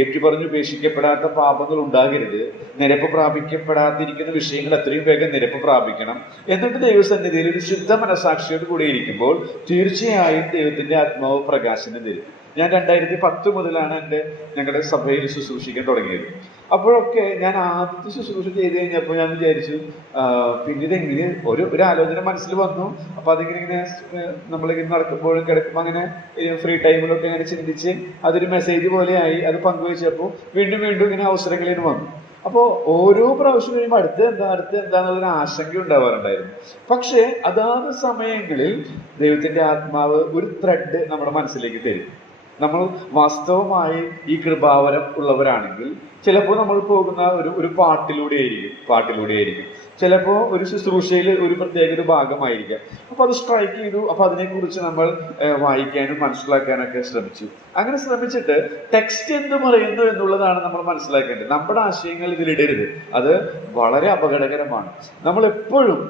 ഏറ്റുപറഞ്ഞ് ഉപേക്ഷിക്കപ്പെടാത്ത പാപങ്ങൾ ഉണ്ടാകരുത്. നിരപ്പ് പ്രാപിക്കപ്പെടാതിരിക്കുന്ന വിഷയങ്ങൾ എത്രയും വേഗം നിരപ്പ് പ്രാപിക്കണം. എന്നിട്ട് ദൈവസന്നിധിയിൽ ഒരു ശുദ്ധ മനസാക്ഷിയോട് കൂടി ഇരിക്കുമ്പോൾ തീർച്ചയായും ദൈവത്തിന്റെ ആത്മാവ് പ്രകാശനം തരും. ഞാൻ 2010 മുതലാണ് ഞങ്ങളുടെ സഭയിൽ ശുശ്രൂഷിക്കാൻ തുടങ്ങിയത്. അപ്പോഴൊക്കെ ഞാൻ ആദ്യത്തെ ശുശ്രൂഷ ചെയ്ത് കഴിഞ്ഞപ്പോൾ ഞാൻ വിചാരിച്ചു, പിന്നീട് എങ്ങനെ ഒരു ആലോചന മനസ്സിൽ വന്നു. അപ്പൊ അതിങ്ങനെ നമ്മളിങ്ങനെ നടക്കുമ്പോഴും കിടക്കുമ്പോൾ അങ്ങനെ ഫ്രീ ടൈമിലൊക്കെ ഇങ്ങനെ ചിന്തിച്ച് അതൊരു മെസ്സേജ് പോലെയായി. അത് പങ്കുവെച്ചപ്പോൾ വീണ്ടും ഇങ്ങനെ അവസരങ്ങളിൽ വന്നു. അപ്പോൾ ഓരോ പ്രാവശ്യം കഴിയുമ്പോൾ അടുത്ത് എന്താണെന്നുള്ളൊരു ആശങ്ക ഉണ്ടാവാറുണ്ടായിരുന്നു. പക്ഷെ അതാത് സമയങ്ങളിൽ ദൈവത്തിന്റെ ആത്മാവ് ഒരു ത്രെഡ് നമ്മുടെ മനസ്സിലേക്ക് തരും. നമ്മൾ വാസ്തവമായി ഈ കൃപാവരം ഉള്ളവരാണെങ്കിൽ ചിലപ്പോൾ നമ്മൾ പോകുന്ന ഒരു പാട്ടിലൂടെ ആയിരിക്കും, ചിലപ്പോൾ ഒരു ശുശ്രൂഷയിൽ ഒരു പ്രത്യേക ഒരു ഭാഗമായിരിക്കാം. അപ്പൊ അത് സ്ട്രൈക്ക് ചെയ്തു. അപ്പൊ അതിനെക്കുറിച്ച് നമ്മൾ വായിക്കാനും മനസ്സിലാക്കാനൊക്കെ ശ്രമിച്ചു. അങ്ങനെ ശ്രമിച്ചിട്ട് ടെക്സ്റ്റ് എന്ത് പറയുന്നു എന്നുള്ളതാണ് നമ്മൾ മനസ്സിലാക്കേണ്ടത്. നമ്മുടെ ആശയങ്ങൾ ഇതിലിടരുത്. അത് വളരെ അപകടകരമാണ്. നമ്മൾ എപ്പോഴും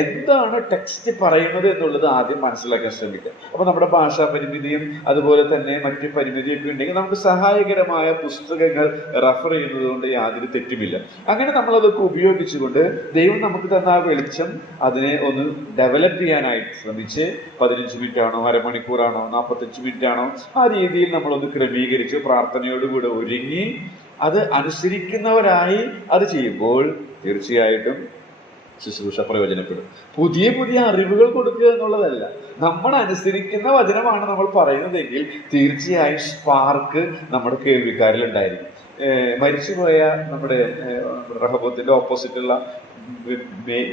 എന്താണ് ടെക്സ്റ്റ് പറയുന്നത് എന്നുള്ളത് ആദ്യം മനസ്സിലാക്കാൻ ശ്രമിക്കുക. അപ്പൊ നമ്മുടെ ഭാഷാ പരിമിതിയും അതുപോലെ തന്നെ മറ്റ് പരിമിതിയൊക്കെ ഉണ്ടെങ്കിൽ നമുക്ക് സഹായകരമായ പുസ്തകങ്ങൾ റെഫർ ചെയ്യുന്നത് കൊണ്ട് യാതൊരു തെറ്റുമില്ല. അങ്ങനെ നമ്മളതൊക്കെ ഉപയോഗിച്ചുകൊണ്ട് ദൈവം നമുക്ക് തന്ന ആ വെളിച്ചം അതിനെ ഒന്ന് ഡെവലപ്പ് ചെയ്യാനായിട്ട് ശ്രമിച്ച് 15 മിനിറ്റ് ആണോ, അരമണിക്കൂറാണോ, 45 മിനിറ്റ് ആണോ, ആ രീതിയിൽ നമ്മളൊന്ന് ക്രമീകരിച്ച് പ്രാർത്ഥനയോടുകൂടെ ഒരുങ്ങി അത് അനുസരിക്കുന്നവരായി അത് ചെയ്യുമ്പോൾ തീർച്ചയായിട്ടും ശുശ്രൂഷ പ്രയോജനപ്പെടും. പുതിയ പുതിയ അറിവുകൾ കൊടുക്കുക എന്നുള്ളതല്ല, നമ്മൾ അനുസരിക്കുന്ന വചനമാണ് നമ്മൾ പറയുന്നതെങ്കിൽ തീർച്ചയായും സ്പാർക്ക് നമ്മുടെ കേൾവിക്കാരിൽ ഉണ്ടായിരിക്കും. മരിച്ചുപോയ നമ്മുടെ റഹബോത്തിന്റെ ഓപ്പോസിറ്റുള്ള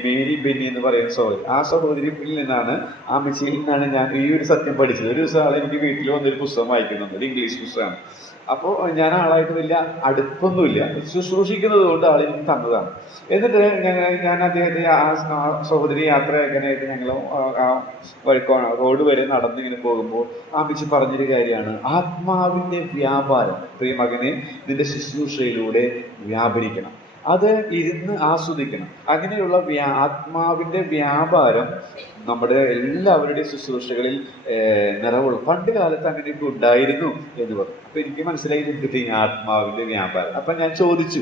മേരി ബെന്നി എന്ന് പറയുന്ന സഹോദരി, ആ സഹോദരിയിൽ നിന്നാണ്, ആ മെച്ചിയിൽ നിന്നാണ് ഞാൻ ഈ ഒരു സത്യം പഠിച്ചത്. ഒരു ദിവസം ആളെ എനിക്ക് വീട്ടിൽ വന്നൊരു പുസ്തകം വായിക്കുന്നുണ്ട്, ഒരു ഇംഗ്ലീഷ് പുസ്തകമാണ്. അപ്പോൾ ഞാൻ ആളായിട്ട് വലിയ അടുപ്പൊന്നുമില്ല, ശുശ്രൂഷിക്കുന്നത് കൊണ്ട് ആളെനിക്ക് തന്നതാണ്. എന്നിട്ട് ഞാൻ അദ്ദേഹത്തെ ആ സഹോദരി യാത്രയാക്കാനായിട്ട് ഞങ്ങൾ ആ റോഡ് വരെ നടന്നിങ്ങനെ പോകുമ്പോൾ ആമിച്ച് പറഞ്ഞൊരു കാര്യമാണ്, ആത്മാവിന്റെ വ്യാപാരം പ്രിയ മകനെ നിന്റെ ശുശ്രൂഷയിലൂടെ വ്യാപരിക്കണം, അത് ഇരുന്ന് ആസ്വദിക്കണം. അങ്ങനെയുള്ള ആത്മാവിന്റെ വ്യാപാരം നമ്മുടെ എല്ലാവരുടെയും ശുശ്രൂഷകളിൽ നിറവുള്ള പണ്ട് കാലത്ത് അങ്ങനെയൊക്കെ ഉണ്ടായിരുന്നു എന്ന് പറഞ്ഞു. അപ്പൊ എനിക്ക് മനസ്സിലായി ഈ ആത്മാവിന്റെ വ്യാപാരം. അപ്പൊ ഞാൻ ചോദിച്ചു.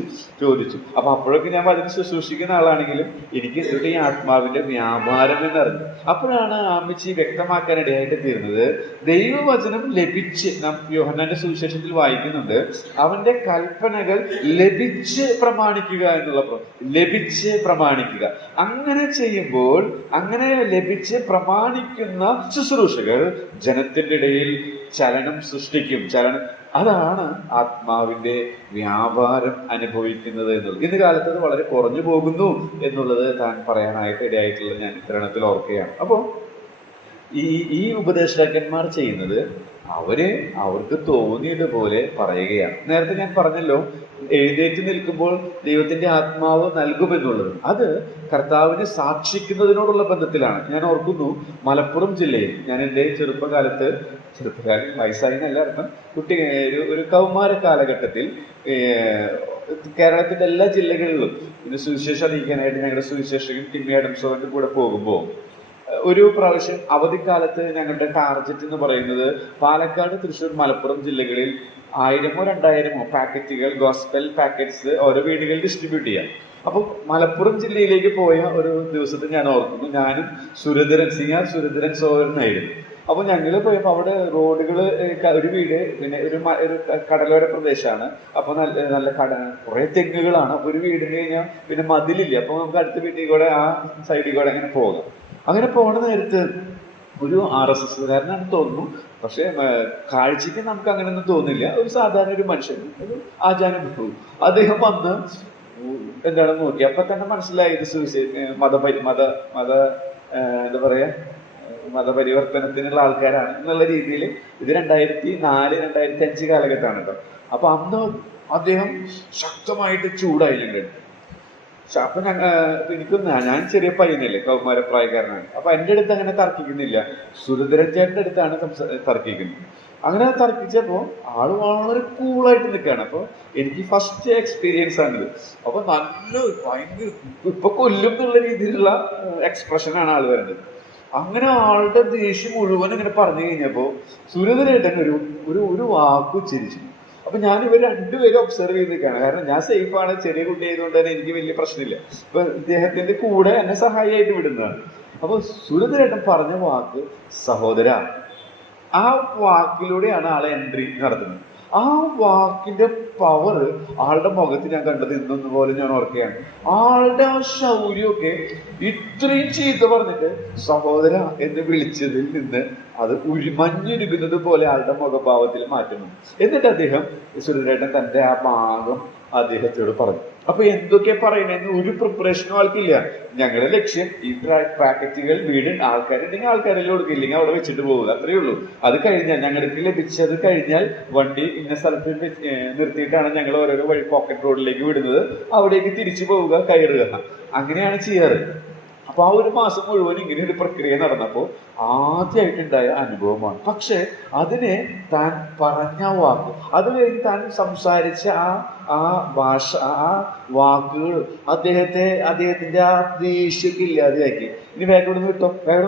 അപ്പൊ അപ്പോഴൊക്കെ ഞാൻ അതിന് ശുശ്രൂഷിക്കുന്ന ആളാണെങ്കിലും എനിക്ക് എന്തുകൊണ്ട് ഈ ആത്മാവിന്റെ വ്യാപാരം എന്നറിഞ്ഞു. അപ്പോഴാണ് ആമിച്ചി വ്യക്തമാക്കാനിടയായിട്ട് തീർന്നത്, ദൈവവചനം ലഭിച്ച്, നാം യോഹന്നാന്റെ സുവിശേഷത്തിൽ വായിക്കുന്നുണ്ട്, അവന്റെ കൽപ്പനകൾ ലഭിച്ച് പ്രമാണിക്കുക എന്നുള്ള, ലഭിച്ച് പ്രമാണിക്കുക. അങ്ങനെ ചെയ്യുമ്പോൾ, അങ്ങനെ ലഭിച്ച് പ്രമാണിക്കുന്ന ശുശ്രൂഷകൾ ജനത്തിന്റെ ഇടയിൽ ചലനം സൃഷ്ടിക്കും. അതാണ് ആത്മാവിന്റെ വ്യാപാരം അനുഭവിക്കുന്നത് എന്നുള്ളത്. ഇന്ന് കാലത്ത് അത് വളരെ കുറഞ്ഞു പോകുന്നു എന്നുള്ളത് താൻ പറയാനായിട്ട് ഇടയായിട്ടുള്ളത് ഞാൻ ഇത്തരണത്തിൽ ഓർക്കുകയാണ്. അപ്പോൾ ഈ ഉപദേശകന്മാർ ചെയ്യുന്നത് അവർക്ക് തോന്നിയതുപോലെ പറയുകയാണ്. നേരത്തെ ഞാൻ പറഞ്ഞല്ലോ, എഴുന്നേറ്റ് നിൽക്കുമ്പോൾ ദൈവത്തിന്റെ ആത്മാവ് നൽകുമെന്നുള്ളത്. അത് കർത്താവിനെ സാക്ഷിക്കുന്നതിനോടുള്ള ബന്ധത്തിലാണ്. ഞാൻ ഓർക്കുന്നു, മലപ്പുറം ജില്ലയിൽ ഞാൻ എൻ്റെ ചെറുപ്പകാലം വയസ്സായി എന്നല്ല അർത്ഥം, ഒരു കൗമാര കാലഘട്ടത്തിൽ കേരളത്തിന്റെ എല്ലാ ജില്ലകളിലും ഇത് സുവിശേഷം അറിയിക്കാനായിട്ട് ഞങ്ങളുടെ സുവിശേഷകൻ ടിമ്മി ആഡംസോന്റെ കൂടെ പോകുമ്പോൾ ഒരു പ്രാവശ്യം അവധിക്കാലത്ത് ഞങ്ങളുടെ ടാർഗറ്റ് എന്ന് പറയുന്നത് പാലക്കാട്, തൃശ്ശൂർ, മലപ്പുറം ജില്ലകളിൽ 1000-ഓ 2000-ഓ പാക്കറ്റുകൾ, ഗോസ്പൽ പാക്കറ്റ്സ് ഓരോ വീടുകളിൽ ഡിസ്ട്രിബ്യൂട്ട് ചെയ്യാം. അപ്പൊ മലപ്പുറം ജില്ലയിലേക്ക് പോയ ഒരു ദിവസത്തെ ഞാൻ ഓർക്കുന്നു, ഞാനും സുരധരൻ സോദരനായിരുന്നു. അപ്പൊ ഞങ്ങൾ പോയപ്പോ അവിടെ റോഡുകള്, ഒരു വീട്, പിന്നെ ഒരു കടലോര പ്രദേശമാണ്. അപ്പൊ നല്ല കുറെ തെങ്ങുകളാണ്. അപ്പൊ ഒരു വീടിന് കഴിഞ്ഞാൽ പിന്നെ മതിലില്ല. അപ്പൊ നമുക്ക് അടുത്ത വീട്ടിൽ കൂടെ ആ സൈഡിൽ കൂടെ അങ്ങനെ പോകാം. അങ്ങനെ പോണ നേരത്ത് ഒരു RSSകാരനാണെന്ന് തോന്നുന്നു, പക്ഷെ കാഴ്ചക്ക് നമുക്ക് അങ്ങനെയൊന്നും തോന്നില്ല. ഒരു സാധാരണ ഒരു മനുഷ്യൻ, ഒരു ആചാരം, അദ്ദേഹം വന്ന് എന്താണെന്ന് നോക്കി. അപ്പൊ തന്നെ മനസ്സിലായി എന്താ പറയാ, മതപരിവർത്തനത്തിനുള്ള ആൾക്കാരാണ് എന്നുള്ള രീതിയിൽ. ഇത് 2004-2005 കാലഘട്ടമാണ് കേട്ടോ. അപ്പൊ അന്ന് അദ്ദേഹം ശക്തമായിട്ട് ചൂടായിട്ടുണ്ട്. അപ്പൊ ഞാൻ ചെറിയ പയ്യനല്ലേ, കൗമാരപ്രായക്കാരനാണ്. അപ്പൊ എൻ്റെ അടുത്ത് അങ്ങനെ തർക്കിക്കുന്നില്ല, സുരധരച്ചേട്ടൻ്റെ അടുത്താണ് തർക്കിക്കുന്നത്. അങ്ങനെ തർക്കിച്ചപ്പോ ആള് വളരെ കൂളായിട്ട് നിൽക്കുകയാണ്. അപ്പൊ എനിക്ക് ഫസ്റ്റ് എക്സ്പീരിയൻസ് ആണിത്. അപ്പൊ ഭയങ്കര ഇപ്പൊ കൊല്ലും എന്നുള്ള രീതിയിലുള്ള എക്സ്പ്രഷനാണ് ആള് വരേണ്ടത്. അങ്ങനെ ആളുടെ ദേഷ്യം മുഴുവൻ ഇങ്ങനെ പറഞ്ഞു കഴിഞ്ഞപ്പോ സുരധരേട്ടൻ ഒരു വാക്ക് ഉച്ചരിച്ചു. അപ്പൊ ഞാൻ ഇവർ രണ്ടുപേരും ഒബ്സർവ് ചെയ്ത് നിൽക്കുകയാണ്. കാരണം ഞാൻ സേഫാണ്, ചെറിയ കുട്ടി ആയതുകൊണ്ട് തന്നെ എനിക്ക് വലിയ പ്രശ്നമില്ല. അപ്പൊ ഇദ്ദേഹത്തിന്റെ കൂടെ എന്നെ സഹായിയായിട്ട് വിടുന്നതാണ്. അപ്പൊ സുരധരേട്ടൻ പറഞ്ഞ വാക്ക് സഹോദര. ആ വാക്കിലൂടെയാണ് ആളെ എൻട്രി നടത്തുന്നത്. ആ വാക്കിന്റെ പവർ ആളുടെ മുഖത്ത് ഞാൻ കണ്ടത് ഇന്നൊന്നു പോലെ ഞാൻ ഓർക്കുകയാണ്. ആളുടെ ആ ശൗര്യമൊക്കെ ഇത്രയും ചീത്ത പറഞ്ഞിട്ട് സഹോദര എന്ന് വിളിച്ചതിൽ നിന്ന് അത് മഞ്ഞുരുകുന്നത് പോലെ ആളുടെ മുഖഭാവത്തിൽ മാറ്റുന്നു. എന്നിട്ട് അദ്ദേഹം സുരേന്ദ്രേട്ടൻ തന്റെ ആ ഭാഗം അദ്ദേഹത്തോട് പറഞ്ഞു. അപ്പൊ എന്തൊക്കെ പറയണെന്ന് ഒരു പ്രിപ്പറേഷനും ആൾക്കില്ല. ഞങ്ങളുടെ ലക്ഷ്യം ഈ പാക്കറ്റുകൾ വീട് ആൾക്കാരുണ്ടെങ്കിൽ ആൾക്കാരെല്ലാം കൊടുക്കില്ലെങ്കിൽ അവിടെ വെച്ചിട്ട് പോവുക, അത്രയേ ഉള്ളൂ. അത് കഴിഞ്ഞാൽ ഞങ്ങൾക്ക് ലഭിച്ചത് കഴിഞ്ഞാൽ വണ്ടി ഇന്ന സ്ഥലത്ത് നിർത്തിയിട്ടാണ് ഞങ്ങൾ ഓരോരോ വഴി പോക്കറ്റ് റോഡിലേക്ക് വിടുന്നത്, അവിടേക്ക് തിരിച്ചു പോവുക, കയറുക, അങ്ങനെയാണ് ചെയ്യാറ്. അപ്പൊ ആ ഒരു മാസം മുഴുവൻ ഇങ്ങനെ ഒരു പ്രക്രിയ നടന്നപ്പോൾ ആദ്യമായിട്ടുണ്ടായ അനുഭവമാണ്. പക്ഷെ അതിനെ താൻ പറഞ്ഞ വാക്ക്, അത് കഴിഞ്ഞ് താൻ സംസാരിച്ച ആ ഭാഷ, ആ വാക്കുകൾ അദ്ദേഹത്തിന്റെ ആ ദേഷ്യമൊക്കെ ഇല്ലാതെയാക്കി. ഇനി വേഗം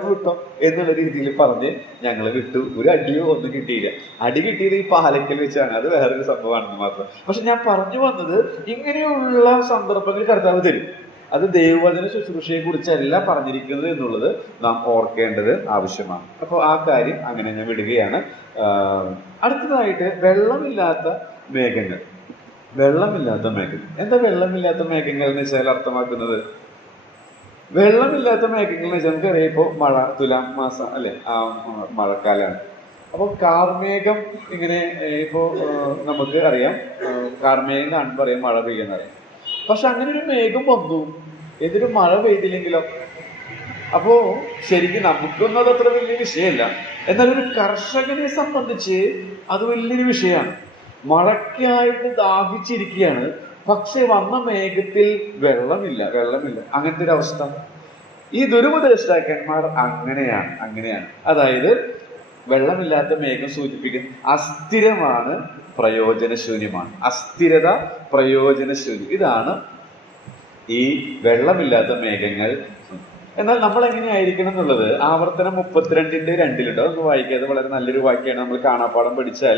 വിട്ടോ എന്നുള്ള രീതിയിൽ പറഞ്ഞ് ഞങ്ങൾ വിട്ടു. ഒരു അടിയോ ഒന്നും കിട്ടിയില്ല. അടി കിട്ടിയത് ഈ പാലക്കൽ വെച്ചാണ്, അത് വേറൊരു സംഭവമാണെന്ന് മാത്രം. പക്ഷെ ഞാൻ പറഞ്ഞു വന്നത്, ഇങ്ങനെയുള്ള സന്ദർഭങ്ങൾ കർത്താവ് തരും. അത് ദൈവവചന ശുശ്രൂഷയെ കുറിച്ചല്ല പറഞ്ഞിരിക്കുന്നത് എന്നുള്ളത് നാം ഓർക്കേണ്ടത് ആവശ്യമാണ്. അപ്പോൾ ആ കാര്യം അങ്ങനെ ഞാൻ വിടുകയാണ്. അടുത്തതായിട്ട് വെള്ളമില്ലാത്ത മേഘങ്ങൾ. വെള്ളമില്ലാത്ത മേഘങ്ങൾ എന്താ? വെള്ളമില്ലാത്ത മേഘങ്ങൾ എന്ന് വെച്ചാൽ അർത്ഥമാക്കുന്നത്, വെള്ളമില്ലാത്ത മേഘങ്ങൾ എന്ന് വെച്ചാൽ നമുക്കറിയാം, ഇപ്പോൾ മഴ, തുലാം മാസം അല്ലെ, ആ മഴക്കാലമാണ്. അപ്പോൾ കാർമേഘം ഇങ്ങനെ ഇപ്പോൾ നമുക്ക് അറിയാം, കാർമേഘം കാണുമ്പോൾ അറിയാം മഴ പെയ്യുന്നറിയാം. പക്ഷെ അങ്ങനെ ഒരു മേഘം വന്നു, എന്നിട്ട് മഴ പെയ്തില്ലെങ്കിലോ? അപ്പോ ശരിക്കും നമുക്കൊന്നും അത് അത്ര വലിയ വിഷയമല്ല. എന്നാൽ ഒരു കർഷകനെ സംബന്ധിച്ച് അത് വലിയൊരു വിഷയമാണ്. മഴയ്ക്കായിട്ട് ദാഹിച്ചിരിക്കുകയാണ്, പക്ഷെ വന്ന മേഘത്തിൽ വെള്ളമില്ല. അങ്ങനത്തെ ഒരു അവസ്ഥ. ഈ ദുരുപദേഷ്ടാക്കന്മാർ അങ്ങനെയാണ്. അതായത് വെള്ളമില്ലാത്ത മേഘം സൂചിപ്പിക്കുന്ന അസ്ഥിരമാണ്, പ്രയോജനശൂന്യമാണ്. അസ്ഥിരത, പ്രയോജനശൂന്യം, ഇതാണ് ഈ വെള്ളമില്ലാത്ത മേഘങ്ങൾ. എന്നാൽ നമ്മൾ എങ്ങനെയായിരിക്കണം എന്നുള്ളത് ആവർത്തനം 32:2 അതൊന്ന് വായിക്കാതെ, വളരെ നല്ലൊരു വാക്യമാണ്. നമ്മൾ കാണാപ്പാടം പഠിച്ചാൽ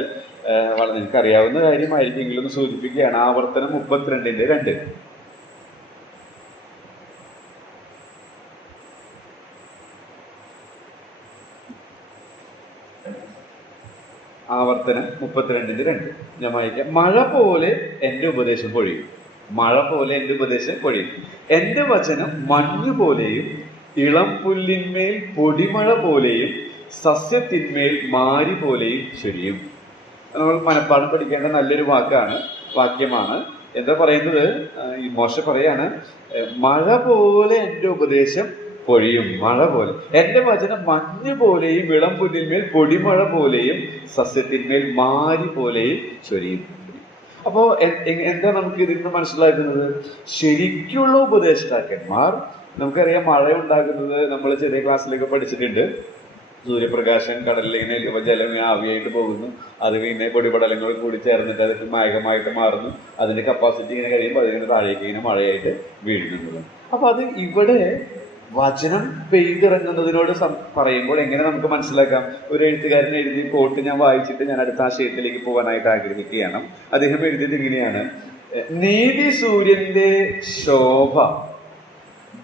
നിങ്ങൾക്ക് അറിയാവുന്ന കാര്യമായിരിക്കും, ഒന്ന് സൂചിപ്പിക്കുകയാണ്. ആവർത്തനം 32:2. ആവർത്തനം 32:2 ഞാൻ വായിക്കാം. മഴ പോലെ എൻ്റെ ഉപദേശം പൊഴിയും. എൻ്റെ വചനം മഞ്ഞുപോലെയും ഇളം പുല്ലിന്മേൽ പൊടിമഴ പോലെയും സസ്യത്തിന്മേൽ മാരി പോലെയും ചൊരിയും. നമ്മൾ മനപ്പാഠം പഠിക്കേണ്ട നല്ലൊരു വാക്യമാണ്. എന്താ പറയുന്നത്? ഈ മോശ പറയാണ്, മഴ പോലെ എൻ്റെ ഉപദേശം പൊഴിയും. മഴ പോലെ എൻ്റെ വചനം മഞ്ഞ് പോലെയും ഇളം പുല്ലിന്മേൽ പൊടിമഴ പോലെയും സസ്യത്തിന്മേൽ മാരി പോലെയും ചൊരിയും. അപ്പോ എന്താ നമുക്ക് ഇതിൽ നിന്ന് മനസ്സിലാക്കുന്നത്? ശരിക്കുള്ള ഉപദേഷ്ടാക്കന്മാർ, നമുക്കറിയാം മഴ ഉണ്ടാകുന്നത് നമ്മൾ ചെറിയ ക്ലാസ്സിലൊക്കെ പഠിച്ചിട്ടുണ്ട്. സൂര്യപ്രകാശം കടലിലിങ്ങനെ ജലം ആവിയായിട്ട് പോകുന്നു, അത് പിന്നെ പൊടിപടലങ്ങൾ കൂടി ചേർന്നിട്ട് അത് മേഘമായിട്ട് മാറുന്നു, അതിന്റെ കപ്പാസിറ്റി ഇങ്ങനെ കഴിയുമ്പോൾ അതിങ്ങനെ താഴേക്ക് ഇങ്ങനെ മഴയായിട്ട് വീഴുന്നത്. അപ്പൊ അത് ഇവിടെ വചനം പെയ്തിറങ്ങുന്നതിനോട് പറയുമ്പോൾ എങ്ങനെ നമുക്ക് മനസ്സിലാക്കാം? ഒരു എഴുത്തുകാരൻ എഴുതിയ കോട്ട് ഞാൻ വായിച്ചിട്ട് ഞാൻ അടുത്ത ആശയത്തിലേക്ക് പോകാനായിട്ട് ആഗ്രഹിക്കുകയാണ്. അദ്ദേഹം എഴുതിയത് ഇങ്ങനെയാണ്: നീതി സൂര്യന്റെ ശോഭ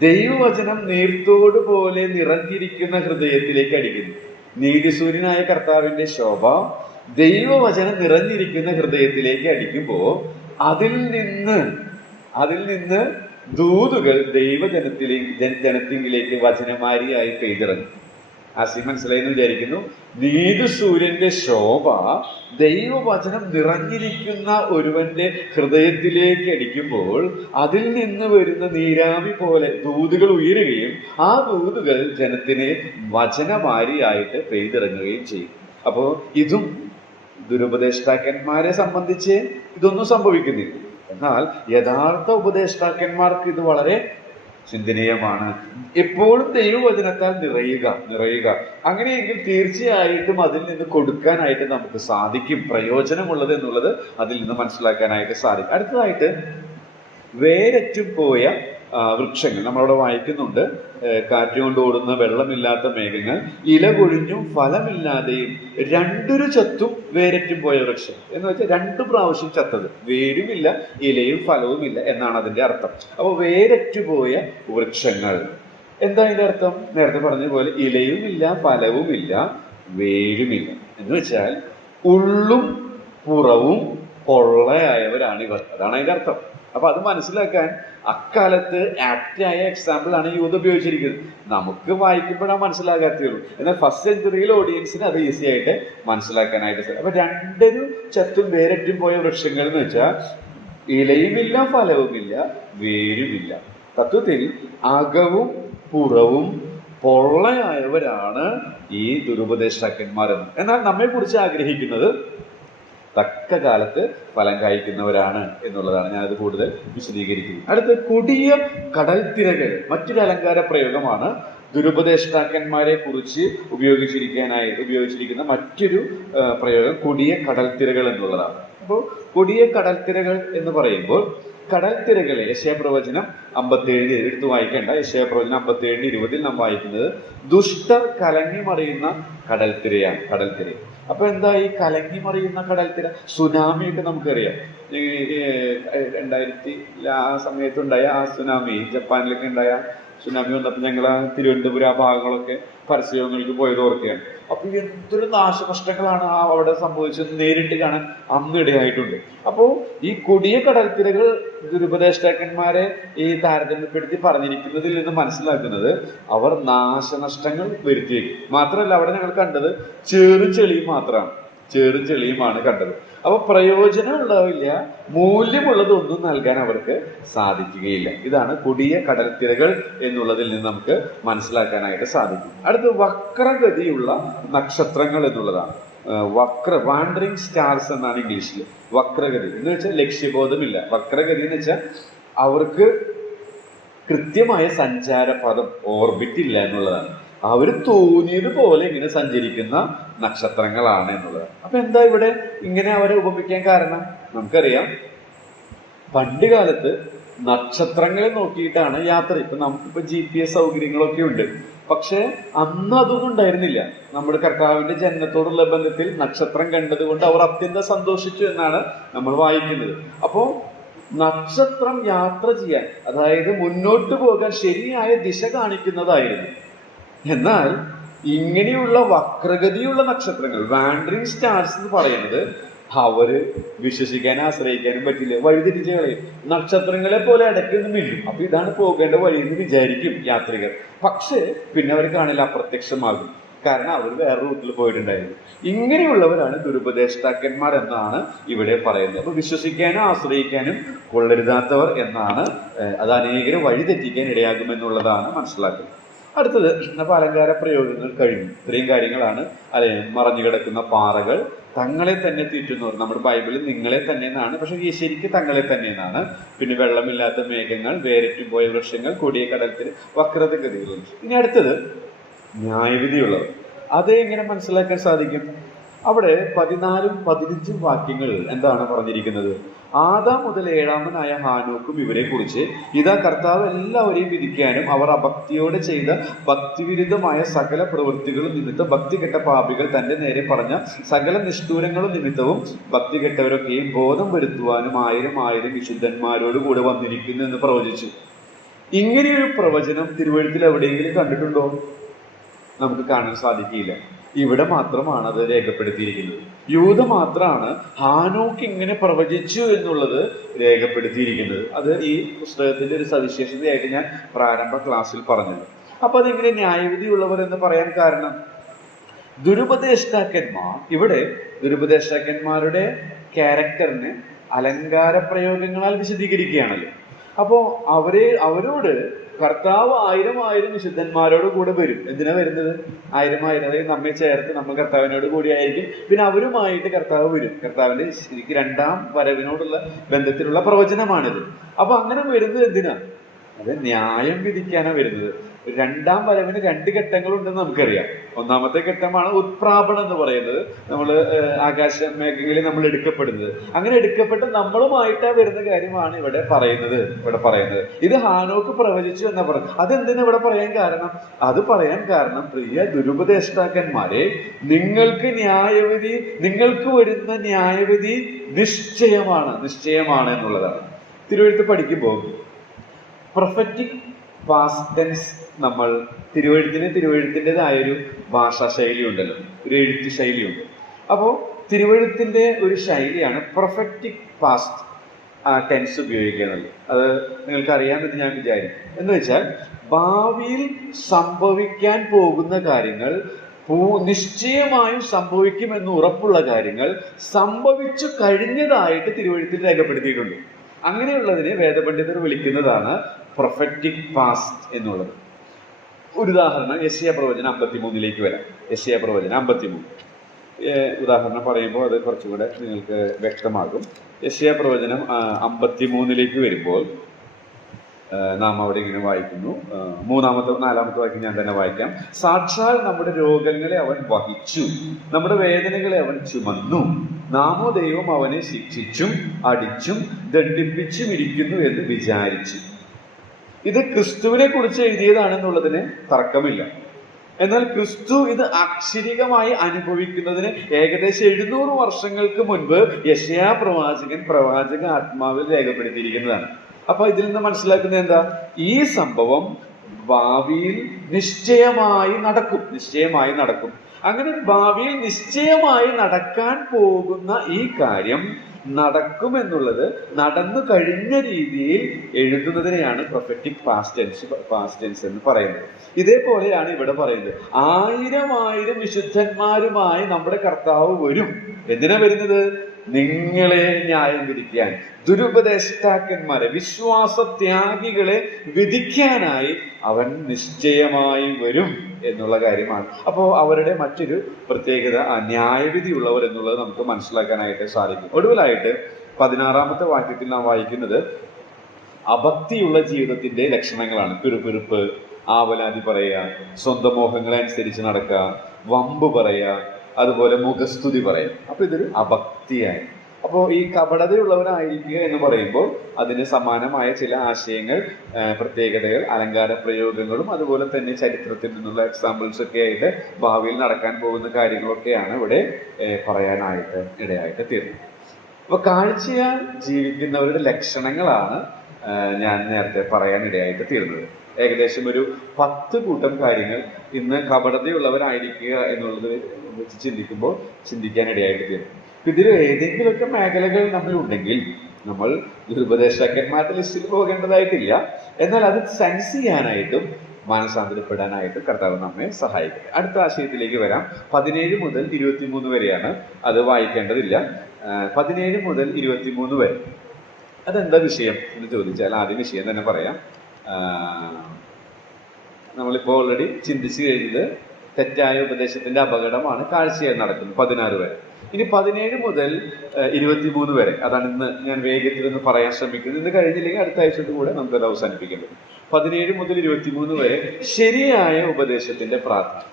ദൈവവചനം നീർത്തോട് പോലെ നിറഞ്ഞിരിക്കുന്ന ഹൃദയത്തിലേക്ക് അടിക്കുന്നു. നീതി സൂര്യനായ കർത്താവിന്റെ ശോഭ ദൈവവചനം നിറഞ്ഞിരിക്കുന്ന ഹൃദയത്തിലേക്ക് അടിക്കുമ്പോൾ അതിൽ നിന്ന് ദൂതുകൾ ജനത്തിലേക്ക് വചനമാരിയായി പെയ്തിറങ്ങും. മനസ്സിലായെന്ന് വിചാരിക്കുന്നു. നീതി സൂര്യന്റെ ശോഭ ദൈവവചനം നിറഞ്ഞിരിക്കുന്ന ഒരുവന്റെ ഹൃദയത്തിലേക്ക് അടിക്കുമ്പോൾ അതിൽ നിന്ന് വരുന്ന നീരാവി പോലെ ദൂതുകൾ ഉയരുകയും ആ ദൂതുകൾ ജനത്തിനെ വചനമാരിയായിട്ട് പെയ്തിറങ്ങുകയും ചെയ്യും. അപ്പോ ഇതും ദുരുപദേഷ്ടാക്കന്മാരെ സംബന്ധിച്ച് ഇതൊന്നും സംഭവിക്കുന്നില്ല. എന്നാൽ യഥാർത്ഥ ഉപദേഷ്ടാക്കന്മാർക്ക് ഇത് വളരെ ചിന്തനീയമാണ്. എപ്പോഴും ദൈവവചനത്താൽ നിറയുക. അങ്ങനെയെങ്കിൽ തീർച്ചയായിട്ടും അതിൽ നിന്ന് കൊടുക്കാനായിട്ട് നമുക്ക് സാധിക്കും. പ്രയോജനമുള്ളത് എന്നുള്ളത് അതിൽ നിന്ന് മനസ്സിലാക്കാനായിട്ട് സാധിക്കും. അടുത്തതായിട്ട് വേരറ്റും പോയ വൃക്ഷങ്ങൾ നമ്മളവിടെ വായിക്കുന്നുണ്ട്. കാറ്റുകൊണ്ട് ഓടുന്ന വെള്ളമില്ലാത്ത മേഘങ്ങൾ, ഇല കൊഴിഞ്ഞും ഫലമില്ലാതെയും രണ്ടൊരു ചത്തും വേരറ്റും പോയ വൃക്ഷം എന്ന് വെച്ചാൽ 2 പ്രാവശ്യം ചത്തത്, വേരുമില്ല ഇലയും ഫലവുമില്ല എന്നാണ് അതിന്റെ അർത്ഥം. അപ്പൊ വേരറ്റുപോയ വൃക്ഷങ്ങൾ എന്താ അതിന്റെ അർത്ഥം? നേരത്തെ പറഞ്ഞ പോലെ ഇലയുമില്ല, ഫലവുമില്ല, വേരുമില്ല എന്ന് വെച്ചാൽ ഉള്ളും പുറവും പൊള്ളയായവരാണിവർ. അതാണ് അതിന്റെ അർത്ഥം. അപ്പൊ അത് മനസ്സിലാക്കാൻ അക്കാലത്ത് ആപ്റ്റായ എക്സാമ്പിൾ ആണ് യൂത് ഉപയോഗിച്ചിരിക്കുന്നത്. നമുക്ക് വായിക്കുമ്പോഴാണ് മനസ്സിലാകാത്തേ ഉള്ളൂ. എന്നാൽ ഫസ്റ്റ് സെഞ്ചുറിയിലെ ഓഡിയൻസിന് അത് ഈസി ആയിട്ട് മനസ്സിലാക്കാനായിട്ട് സാധിക്കും. അപ്പൊ രണ്ടൊരു ചത്തും വേരറ്റും പോയ വൃക്ഷങ്ങൾ എന്ന് വെച്ചാൽ ഇലയുമില്ല, ഫലവുമില്ല, വേരുമില്ല. തത്വത്തിൽ അകവും പുറവും പൊള്ളയായവരാണ് ഈ ദുരുപദേഷ്ടാക്കന്മാരെന്ന്. എന്നാൽ നമ്മെ കുറിച്ച് ആഗ്രഹിക്കുന്നത് തക്ക കാലത്ത് ഫലം കായ്ക്കുന്നവരാണ് എന്നുള്ളതാണ്. ഞാനത് കൂടുതൽ വിശദീകരിക്കുന്നത്. അടുത്ത കൊടിയ കടൽത്തിരകൾ മറ്റൊരു അലങ്കാര പ്രയോഗമാണ്. ദുരുപദേഷ്ടാക്കന്മാരെ കുറിച്ച് ഉപയോഗിച്ചിരിക്കുന്ന മറ്റൊരു പ്രയോഗം കൊടിയ കടൽത്തിരകൾ എന്നുള്ളതാണ്. അപ്പോൾ കൊടിയ കടൽത്തിരകൾ എന്ന് പറയുമ്പോൾ കടൽത്തിരകളെ യശയാപ്രവചനം 57 എടുത്ത് വായിക്കേണ്ട. യശയാപ്രവചനം 57:20 നാം വായിക്കുന്നത് ദുഷ്ടർ കലങ്ങി മറിയുന്ന കടൽത്തിരയാണ്. കടൽത്തിര അപ്പൊ എന്താ ഈ കലങ്ങി മറിയുന്ന കടൽത്തിര? സുനാമിയൊക്കെ നമുക്കറിയാം. 2000 ആ സമയത്തുണ്ടായ ആ സുനാമി, ജപ്പാനിലൊക്കെ ഉണ്ടായ സുനാമി വന്നപ്പോൾ ഞങ്ങൾ ആ തിരുവനന്തപുരം ആ ഭാഗങ്ങളൊക്കെ പരസ്യങ്ങൾക്ക് പോയത് ഓർക്കുകയാണ്. അപ്പൊ എന്തൊരു നാശനഷ്ടങ്ങളാണ് അവിടെ സംഭവിച്ചത് നേരിട്ട് കാണാൻ അന്ന് ഇടയായിട്ടുണ്ട്. അപ്പോ ഈ കൊടിയ കടൽത്തിരകൾ ദുരുപദേഷ്ടാക്കന്മാരെ ഈ താരതമ്യപ്പെടുത്തി പറഞ്ഞിരിക്കുന്നതിൽ നിന്ന് മനസ്സിലാക്കുന്നത് അവർ നാശനഷ്ടങ്ങൾ വരുത്തിയേക്കും. മാത്രമല്ല അവിടെ ഞങ്ങൾ കണ്ടത് ചേറും ചെളിയും മാത്രമാണ്. ചേറും ചെളിയുമാണ് കണ്ടത്. അപ്പൊ പ്രയോജനം ഉണ്ടാവില്ല, മൂല്യമുള്ളതൊന്നും നൽകാൻ അവർക്ക് സാധിക്കുകയില്ല. ഇതാണ് കൊടിയ കടൽത്തിരകൾ എന്നുള്ളതിൽ നിന്ന് നമുക്ക് മനസ്സിലാക്കാനായിട്ട് സാധിക്കും. അടുത്ത് വക്രഗതിയുള്ള നക്ഷത്രങ്ങൾ എന്നുള്ളതാണ്. വാൻഡറിങ് സ്റ്റാർസ് എന്നാണ് ഇംഗ്ലീഷിൽ. വക്രഗതി എന്ന് വെച്ചാൽ ലക്ഷ്യബോധമില്ല. വക്രഗതി എന്ന് വെച്ചാൽ അവർക്ക് കൃത്യമായ സഞ്ചാരപഥം, ഓർബിറ്റ് ഇല്ല എന്നുള്ളതാണ്. അവർ തോന്നിയതുപോലെ ഇങ്ങനെ സഞ്ചരിക്കുന്ന നക്ഷത്രങ്ങളാണ് എന്നുള്ളത്. അപ്പൊ എന്താ ഇവിടെ ഇങ്ങനെ അവരെ ഉപമിക്കാൻ കാരണം? നമുക്കറിയാം പണ്ട് കാലത്ത് നക്ഷത്രങ്ങളെ നോക്കിയിട്ടാണ് യാത്ര. ഇപ്പൊ നമുക്കിപ്പോ GPS സൗകര്യങ്ങളൊക്കെ ഉണ്ട്. പക്ഷെ അന്ന് അതൊന്നും ഉണ്ടായിരുന്നില്ല. നമ്മുടെ കർത്താവിന്റെ ജനനത്തോടുള്ള ബന്ധത്തിൽ നക്ഷത്രം കണ്ടതുകൊണ്ട് അവർ അത്യന്തം സന്തോഷിച്ചു എന്നാണ് നമ്മൾ വായിക്കുന്നത്. അപ്പോ നക്ഷത്രം യാത്ര ചെയ്യാൻ, അതായത് മുന്നോട്ട് പോകാൻ ശരിയായ ദിശ കാണിക്കുന്നതായിരുന്നു. എന്നാൽ ഇങ്ങനെയുള്ള വക്രഗതിയുള്ള നക്ഷത്രങ്ങൾ, വാൻഡറിങ് സ്റ്റാർസ് എന്ന് പറയുന്നത്, അവര് വിശ്വസിക്കാനും ആശ്രയിക്കാനും പറ്റില്ല, വഴിതിരിച്ച് കളയും. നക്ഷത്രങ്ങളെ പോലെ ഇടയ്ക്കൊന്നും മില്ലും. അപ്പൊ ഇതാണ് പോകേണ്ട വഴി എന്ന് വിചാരിക്കും യാത്രികർ. പക്ഷേ പിന്നെ അവർ കാണില്ല, അപ്രത്യക്ഷമാകും. കാരണം അവർ വേറെ റൂട്ടിൽ പോയിട്ടുണ്ടായിരുന്നു. ഇങ്ങനെയുള്ളവരാണ് ദുരുപദേഷ്ടാക്കന്മാർ എന്നാണ് ഇവിടെ പറയുന്നത്. അപ്പൊ വിശ്വസിക്കാനും ആശ്രയിക്കാനും കൊള്ളരുതാത്തവർ എന്നാണ്. അത് അനേകരെ വഴിതെറ്റിക്കാൻ ഇടയാകുമെന്നുള്ളതാണ് മനസ്സിലാക്കുന്നത്. അടുത്തത് അപ്പൊ അലങ്കാര പ്രയോഗങ്ങൾ കഴിഞ്ഞു. ഇത്രയും കാര്യങ്ങളാണ്. അല്ലെ, മറഞ്ഞു കിടക്കുന്ന പാറകൾ, തങ്ങളെ തന്നെ തീറ്റുന്നവർ. നമ്മുടെ ബൈബിളിൽ നിങ്ങളെ തന്നെ എന്നാണ്, പക്ഷെ ഈ ശരിക്കും തങ്ങളെ തന്നെ എന്നാണ്. പിന്നെ വെള്ളമില്ലാത്ത മേഘങ്ങൾ, വേരറ്റും പോയ വൃക്ഷങ്ങൾ, കൊടിയ കടൽത്തിൽ, വക്രതഗതികൾ. ഇനി അടുത്തത് ന്യായവിധിയുള്ളവർ. അത് എങ്ങനെ മനസ്സിലാക്കാൻ സാധിക്കും? അവിടെ 14ഉം 15ഉം വാക്യങ്ങൾ എന്താണ് പറഞ്ഞിരിക്കുന്നത്? ആദാം മുതൽ 7ാമനായ ഹാനോക്കും ഇവരെ കുറിച്ച്, ഇതാ കർത്താവ് എല്ലാവരെയും വിധിക്കാനും അവർ അഭക്തിയോടെ ചെയ്ത ഭക്തിവിരുദ്ധമായ സകല പ്രവൃത്തികളും നിമിത്തം ഭക്തി കെട്ട പാപികൾ തന്റെ നേരെ പറഞ്ഞ സകല നിഷ്ഠൂരങ്ങളും നിമിത്തവും ഭക്തി കെട്ടവരൊക്കെയും ബോധം വരുത്തുവാനും 1000 വിശുദ്ധന്മാരോട് കൂടെ വന്നിരിക്കുന്നു എന്ന് പ്രവചിച്ചു. ഇങ്ങനെയൊരു പ്രവചനം തിരുവഴുത്തിൽ എവിടെയെങ്കിലും കണ്ടിട്ടുണ്ടോ? നമുക്ക് കാണാൻ സാധിക്കില്ല. ഇവിടെ മാത്രമാണ് അത് രേഖപ്പെടുത്തിയിരിക്കുന്നത്. യൂത മാത്രമാണ് ഹാനോക്ക് ഇങ്ങനെ പ്രവചിച്ചു എന്നുള്ളത് രേഖപ്പെടുത്തിയിരിക്കുന്നത്. അത് ഈ പുസ്തകത്തിന്റെ ഒരു സവിശേഷതയായിട്ട് ഞാൻ പ്രാരംഭ ക്ലാസ്സിൽ പറഞ്ഞത്. അപ്പൊ അതെങ്ങനെ ന്യായവിധിയുള്ളവർ എന്ന് പറയാൻ കാരണം? ദുരുപദേഷ്ടാക്കന്മാർ, ഇവിടെ ദുരുപദേഷ്ടാക്കന്മാരുടെ ക്യാരക്ടറിനെ അലങ്കാര പ്രയോഗങ്ങളാൽ വിശദീകരിക്കുകയാണല്ലോ. അപ്പോ അവരോട് കർത്താവ് 1000 വിശുദ്ധന്മാരോട് കൂടെ വരും. എന്തിനാ വരുന്നത്? 1000 അതായത് നമ്മെ ചേർത്ത് നമ്മൾ കർത്താവിനോട് കൂടി ആയിരിക്കും. പിന്നെ അവരുമായിട്ട് കർത്താവ് വരും. കർത്താവിന്റെ ശരിക്കും 2ാം വരവിനോടുള്ള ബന്ധത്തിലുള്ള പ്രവചനമാണിത്. അപ്പൊ അങ്ങനെ വരുന്നത് എന്തിനാ? അത് ന്യായം വിധിക്കാനാണ് വരുന്നത്. 2ാം വരവിന് 2 ഘട്ടങ്ങളുണ്ടെന്ന് നമുക്കറിയാം. ഒന്നാമത്തെ ഘട്ടമാണ് ഉത്പ്രാപണം എന്ന് പറയുന്നത്. നമ്മൾ ആകാശ മേഖലയിൽ നമ്മൾ എടുക്കപ്പെടുന്നത്. അങ്ങനെ എടുക്കപ്പെട്ട് നമ്മളുമായിട്ട് വരുന്ന കാര്യമാണ് ഇവിടെ പറയുന്നത്. ഇത് ഹാനോക്ക് പ്രവചിച്ചു എന്നാ പറയുന്നത്. അതെന്തിനാ ഇവിടെ പറയാൻ കാരണം? അത് പറയാൻ കാരണം, പ്രിയ ദുരുപദേഷ്ടാക്കന്മാരെ, നിങ്ങൾക്ക് വരുന്ന ന്യായവിധി നിശ്ചയമാണ് എന്നുള്ളതാണ്. തിരുവെഴുത്ത് പഠിക്കുമ്പോൾ പ്രൊഫറ്റിക് പാസ്റ്റ് ടെൻസ് നമ്മൾ തിരുവെഴുത്തിൻ്റെതായൊരു ഭാഷാ ശൈലി ഉണ്ടല്ലോ, ഒരു എഴുത്ത് ശൈലിയുണ്ട്. അപ്പോൾ തിരുവെഴുത്തിന്റെ ഒരു ശൈലിയാണ് പ്രൊഫറ്റിക് പാസ്റ്റ്. ആ ടെൻസ് ഉപയോഗിക്കുന്നത്. അത് നിങ്ങൾക്ക് അറിയാമെന്ന് ഞാൻ വിചാരിക്കും. എന്ന് വെച്ചാൽ ഭാവിയിൽ സംഭവിക്കാൻ പോകുന്ന കാര്യങ്ങൾ, നിശ്ചയമായും സംഭവിക്കുമെന്ന് ഉറപ്പുള്ള കാര്യങ്ങൾ സംഭവിച്ചു കഴിഞ്ഞതായിട്ട് തിരുവെഴുത്തിൽ രേഖപ്പെടുത്തിയിട്ടുണ്ട്. അങ്ങനെയുള്ളതിനെ വേദപണ്ഡിതർ വിളിക്കുന്നതാണ് പ്രൊഫറ്റിക് പാസ്റ്റ് എന്നുള്ളത്. ഒരു ഉദാഹരണം യെശയ്യാ പ്രവചനം 53 വരാം. യെശയ്യാ പ്രവചനം 53 ഉദാഹരണം പറയുമ്പോൾ അത് കുറച്ചുകൂടെ നിങ്ങൾക്ക് വ്യക്തമാകും. യെശയ്യാ പ്രവചനം 53 വരുമ്പോൾ നാം അവിടെ ഇങ്ങനെ വായിക്കുന്നു. 4-ാമത്തെ വാക്യം ഞാൻ തന്നെ വായിക്കാം. സാക്ഷാൽ നമ്മുടെ രോഗങ്ങളെ അവൻ വഹിച്ചു, നമ്മുടെ വേദനകളെ അവൻ ചുമന്നു, നാമോ ദൈവം അവനെ ശിക്ഷിച്ചും അടിച്ചും ദണ്ഡിപ്പിച്ചും ഇരിക്കുന്നു എന്ന് വിചാരിച്ചു. ഇത് ക്രിസ്തുവിനെ കുറിച്ച് എഴുതിയതാണെന്നുള്ളതിന് തർക്കമില്ല. എന്നാൽ ക്രിസ്തു ഇത് അക്ഷരികമായി അനുഭവിക്കുന്നതിന് ഏകദേശം 700 വർഷങ്ങൾക്ക് മുൻപ് യെശയ്യാ പ്രവാചകൻ പ്രവാചക ആത്മാവിൽ രേഖപ്പെടുത്തിയിരിക്കുന്നതാണ്. അപ്പൊ ഇതിൽ നിന്ന് മനസ്സിലാക്കുന്നത് എന്താ? ഈ സംഭവം ഭാവിയിൽ നിശ്ചയമായി നടക്കും. അങ്ങനെ ഭാവിയിൽ നിശ്ചയമായി നടക്കാൻ പോകുന്ന ഈ കാര്യം നടക്കുമെന്നുള്ളത് നടന്നു കഴിഞ്ഞ രീതിയിൽ എഴുതുന്നതിനെയാണ് പ്രൊഫറ്റിക് പാസ്റ്റ് ടെൻസ് എന്ന് പറയുന്നത്. ഇതേപോലെയാണ് ഇവിടെ പറയുന്നത്. 1000 വിശുദ്ധന്മാരുമായി നമ്മുടെ കർത്താവ് വരും. എന്തിനാ വരുന്നത്? നിങ്ങളെ ന്യായം വിധിക്കാൻ, ദുരുപദേഷ്ടാക്കന്മാരെ, വിശ്വാസത്യാഗികളെ വിധിക്കാനായി അവൻ നിശ്ചയമായി വരും എന്നുള്ള കാര്യമാണ്. അപ്പോൾ അവരുടെ മറ്റൊരു പ്രത്യേകത ന്യായവിധിയുള്ളവർ എന്നുള്ളത് നമുക്ക് മനസ്സിലാക്കാനായിട്ട് സാധിക്കും. ഒടുവിലായിട്ട് 16-ാമത്തെ വാക്യത്തിൽ നാം വായിക്കുന്നത് അഭക്തിയുള്ള ജീവിതത്തിന്റെ ലക്ഷണങ്ങളാണ്. പിറുപിറുപ്പ്, ആവലാതി പറയുക, സ്വന്തം മോഹങ്ങളെ അനുസരിച്ച് നടക്കുക, വമ്പ് പറയുക, അതുപോലെ മുഖസ്തുതി പറയാം. അപ്പൊ ഇതൊരു അഭക്തിയായി. അപ്പോൾ ഈ കപടതയുള്ളവരായിരിക്കുക എന്ന് പറയുമ്പോൾ അതിന് സമാനമായ ചില ആശയങ്ങൾ, പ്രത്യേകതകൾ, അലങ്കാര പ്രയോഗങ്ങളും അതുപോലെ തന്നെ ചരിത്രത്തിൽ നിന്നുള്ള എക്സാമ്പിൾസ് ഒക്കെ ആയിട്ട് ഭാവിയിൽ നടക്കാൻ പോകുന്ന കാര്യങ്ങളൊക്കെയാണ് ഇവിടെ പറയാനായിട്ട് ഇടയായിട്ട് തീർന്നത്. അപ്പൊ കാഴ്ചയാൽ ജീവിക്കുന്നവരുടെ ലക്ഷണങ്ങളാണ് ഞാൻ നേരത്തെ പറയാൻ ഇടയായിട്ട് തീർന്നത്. ഏകദേശം ഒരു 10 കൂട്ടം കാര്യങ്ങൾ ഇന്ന് കപടതയുള്ളവരായിരിക്കുക എന്നുള്ളത് വെച്ച് ചിന്തിക്കാൻ ഇടയായിട്ട് തീരും. ഇതിൽ ഏതെങ്കിലുമൊക്കെ മേഖലകൾ നമ്മളുണ്ടെങ്കിൽ നമ്മൾ ദുരുപദേഷ്ടാക്കന്മാരുടെ ലിസ്റ്റിൽ പോകേണ്ടതായിട്ടില്ല. എന്നാൽ അത് സെൻസ് ചെയ്യാനായിട്ടും മാനസാന്തരപ്പെടാനായിട്ടും കർത്താവ് നമ്മെ സഹായിക്കട്ടെ. അടുത്ത ആശയത്തിലേക്ക് വരാം. 17 മുതൽ 23 വരെയാണ്. അത് വായിക്കേണ്ടതില്ല. 17 മുതൽ 23 വരെ അതെന്താ വിഷയം എന്ന് ചോദിച്ചാൽ ആദ്യം വിഷയം തന്നെ പറയാം. നമ്മളിപ്പോൾ ഓൾറെഡി ചിന്തിച്ചു കഴിഞ്ഞത് തെറ്റായ ഉപദേശത്തിന്റെ അപകടമാണ് കാഴ്ചയായി നടക്കുന്നത് 16 വരെ. ഇനി 17 മുതൽ 23 വരെ, അതാണ് ഇന്ന് ഞാൻ വേഗത്തിൽ ഒന്ന് പറയാൻ ശ്രമിക്കുന്നത്. ഇന്ന് കഴിഞ്ഞില്ലെങ്കിൽ അടുത്ത ആഴ്ചയോട് കൂടെ നമുക്കത് അവസാനിപ്പിക്കേണ്ടത്. 17 മുതൽ 23 വരെ ശരിയായ ഉപദേശത്തിന്റെ പ്രാധാന്യം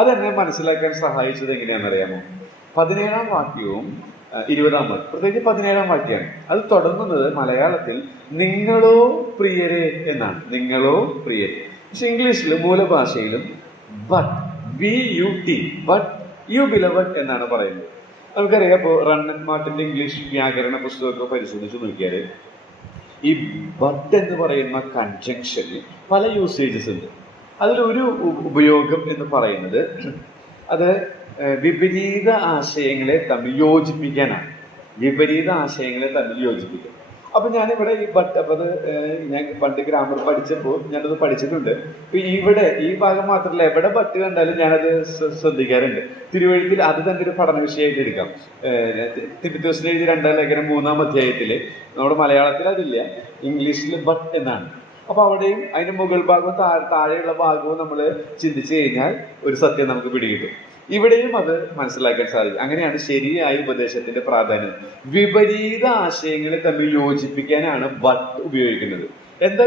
അതെന്നെ മനസ്സിലാക്കാൻ സഹായിച്ചത് എങ്ങനെയാണെന്നറിയാമോ? 17-ാം വാക്യവും 20-ാം വാക്യം, പ്രത്യേകിച്ച് 17-ാം വാക്യമാണ്. അത് തുടങ്ങുന്നത് മലയാളത്തിൽ നിങ്ങളോ പ്രിയരെ എന്നാണ്. നിങ്ങളോ പ്രിയരെ. പക്ഷെ ഇംഗ്ലീഷിലും മൂലഭാഷയിലും ബട്ട് യു ബിലവഡ് എന്നാണ് പറയുന്നത്. നമുക്കറിയാം. ഇപ്പോൾ റണ്ണൻ മാർട്ടിന്റെ ഇംഗ്ലീഷ് വ്യാകരണ പുസ്തകമൊക്കെ പരിശോധിച്ച് നോക്കിയാൽ ഈ ബട്ട് എന്ന് പറയുന്ന കൺജങ്ഷന് പല യൂസേജസ് ഉണ്ട്. അതിലൊരു ഉപയോഗം എന്ന് പറയുന്നത് അത് വിപരീത ആശയങ്ങളെ തമ്മിൽ യോജിപ്പിക്കാനാണ്. അപ്പൊ ഞാനിവിടെ ഈ ബട്ട്, അപ്പൊ അത് ഞാൻ പണ്ട് ഗ്രാമർ പഠിച്ചപ്പോൾ ഞാനത് പഠിച്ചിട്ടുണ്ട്. അപ്പൊ ഇവിടെ ഈ ഭാഗം മാത്രമല്ല, എവിടെ ബട്ട് കണ്ടാലും ഞാനത് ശ്രദ്ധിക്കാറുണ്ട്. തിരുവഴുത്തിൽ അത് തന്നെ ഒരു പഠന വിഷയമായിട്ട് എടുക്കാം. തിരുത്തോസിന് എഴുതിയ 2-ാം ലേഖനം 3-ാം അധ്യായത്തില് നമ്മുടെ മലയാളത്തിൽ അതില്ല, ഇംഗ്ലീഷിൽ ബട്ട് എന്നാണ്. അപ്പൊ അവിടെയും അതിന്റെ മുകൾ ഭാഗവും താഴെയുള്ള ഭാഗവും നമ്മൾ ചിന്തിച്ചു കഴിഞ്ഞാൽ ഒരു സത്യം നമുക്ക് പിടികിട്ടും. ഇവിടെയും അത് മനസ്സിലാക്കാൻ സാധിക്കും. അങ്ങനെയാണ് ശരിയായ ഉപദേശത്തിന്റെ പ്രാധാന്യം. വിപരീത ആശയങ്ങളെ തമ്മിൽ യോജിപ്പിക്കാനാണ് ബട്ട് ഉപയോഗിക്കുന്നത്. എന്താ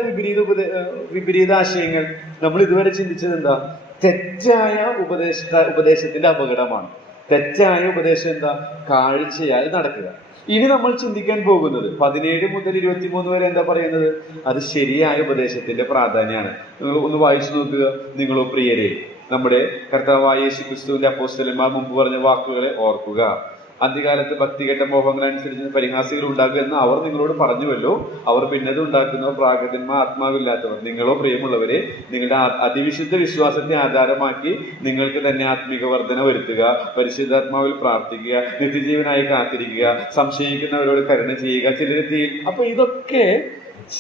വിപരീത ആശയങ്ങൾ? നമ്മൾ ഇതുവരെ ചിന്തിച്ചത് എന്താ? തെറ്റായ ഉപദേശത്തിന്റെ അപകടമാണ്. തെറ്റായ ഉപദേശം എന്താ? കാഴ്ചയാൽ നടക്കുക. ഇനി നമ്മൾ ചിന്തിക്കാൻ പോകുന്നത് 17 മുതൽ 23 വരെ എന്താ പറയുന്നത്? അത് ശരിയായ ഉപദേശത്തിന്റെ പ്രാധാന്യമാണ്. നിങ്ങൾ ഒന്ന് വായിച്ചു നോക്കുക. നിങ്ങളോ പ്രിയരെ, നമ്മുടെ കർത്താവായ യേശു ക്രിസ്തുവിന്റെ അപ്പോസ്തലന്മാർ മുമ്പ് പറഞ്ഞ വാക്കുകളെ ഓർക്കുക. അന്ത്യകാലത്ത് ഭക്തികെട്ട മോഹങ്ങളനുസരിച്ച് പരിഹാസികൾ ഉണ്ടാകുക എന്ന് അവർ നിങ്ങളോട് പറഞ്ഞുവല്ലോ. അവർ ഭിന്നത ഉണ്ടാക്കുന്നവർ, പ്രാകൃതന്മാർ, ആത്മാവില്ലാത്തവർ. നിങ്ങളോ പ്രിയമുള്ളവരെ, നിങ്ങളുടെ അതിവിശുദ്ധ വിശ്വാസത്തെ ആധാരമാക്കി നിങ്ങൾക്ക് തന്നെ ആത്മീക വർധന വരുത്തുക, പരിശുദ്ധാത്മാവിൽ പ്രാർത്ഥിക്കുക, നിത്യജീവനായി കാത്തിരിക്കുക, സംശയിക്കുന്നവരോട് കരുണ ചെയ്യുക, ചിലരെത്തി. അപ്പൊ ഇതൊക്കെ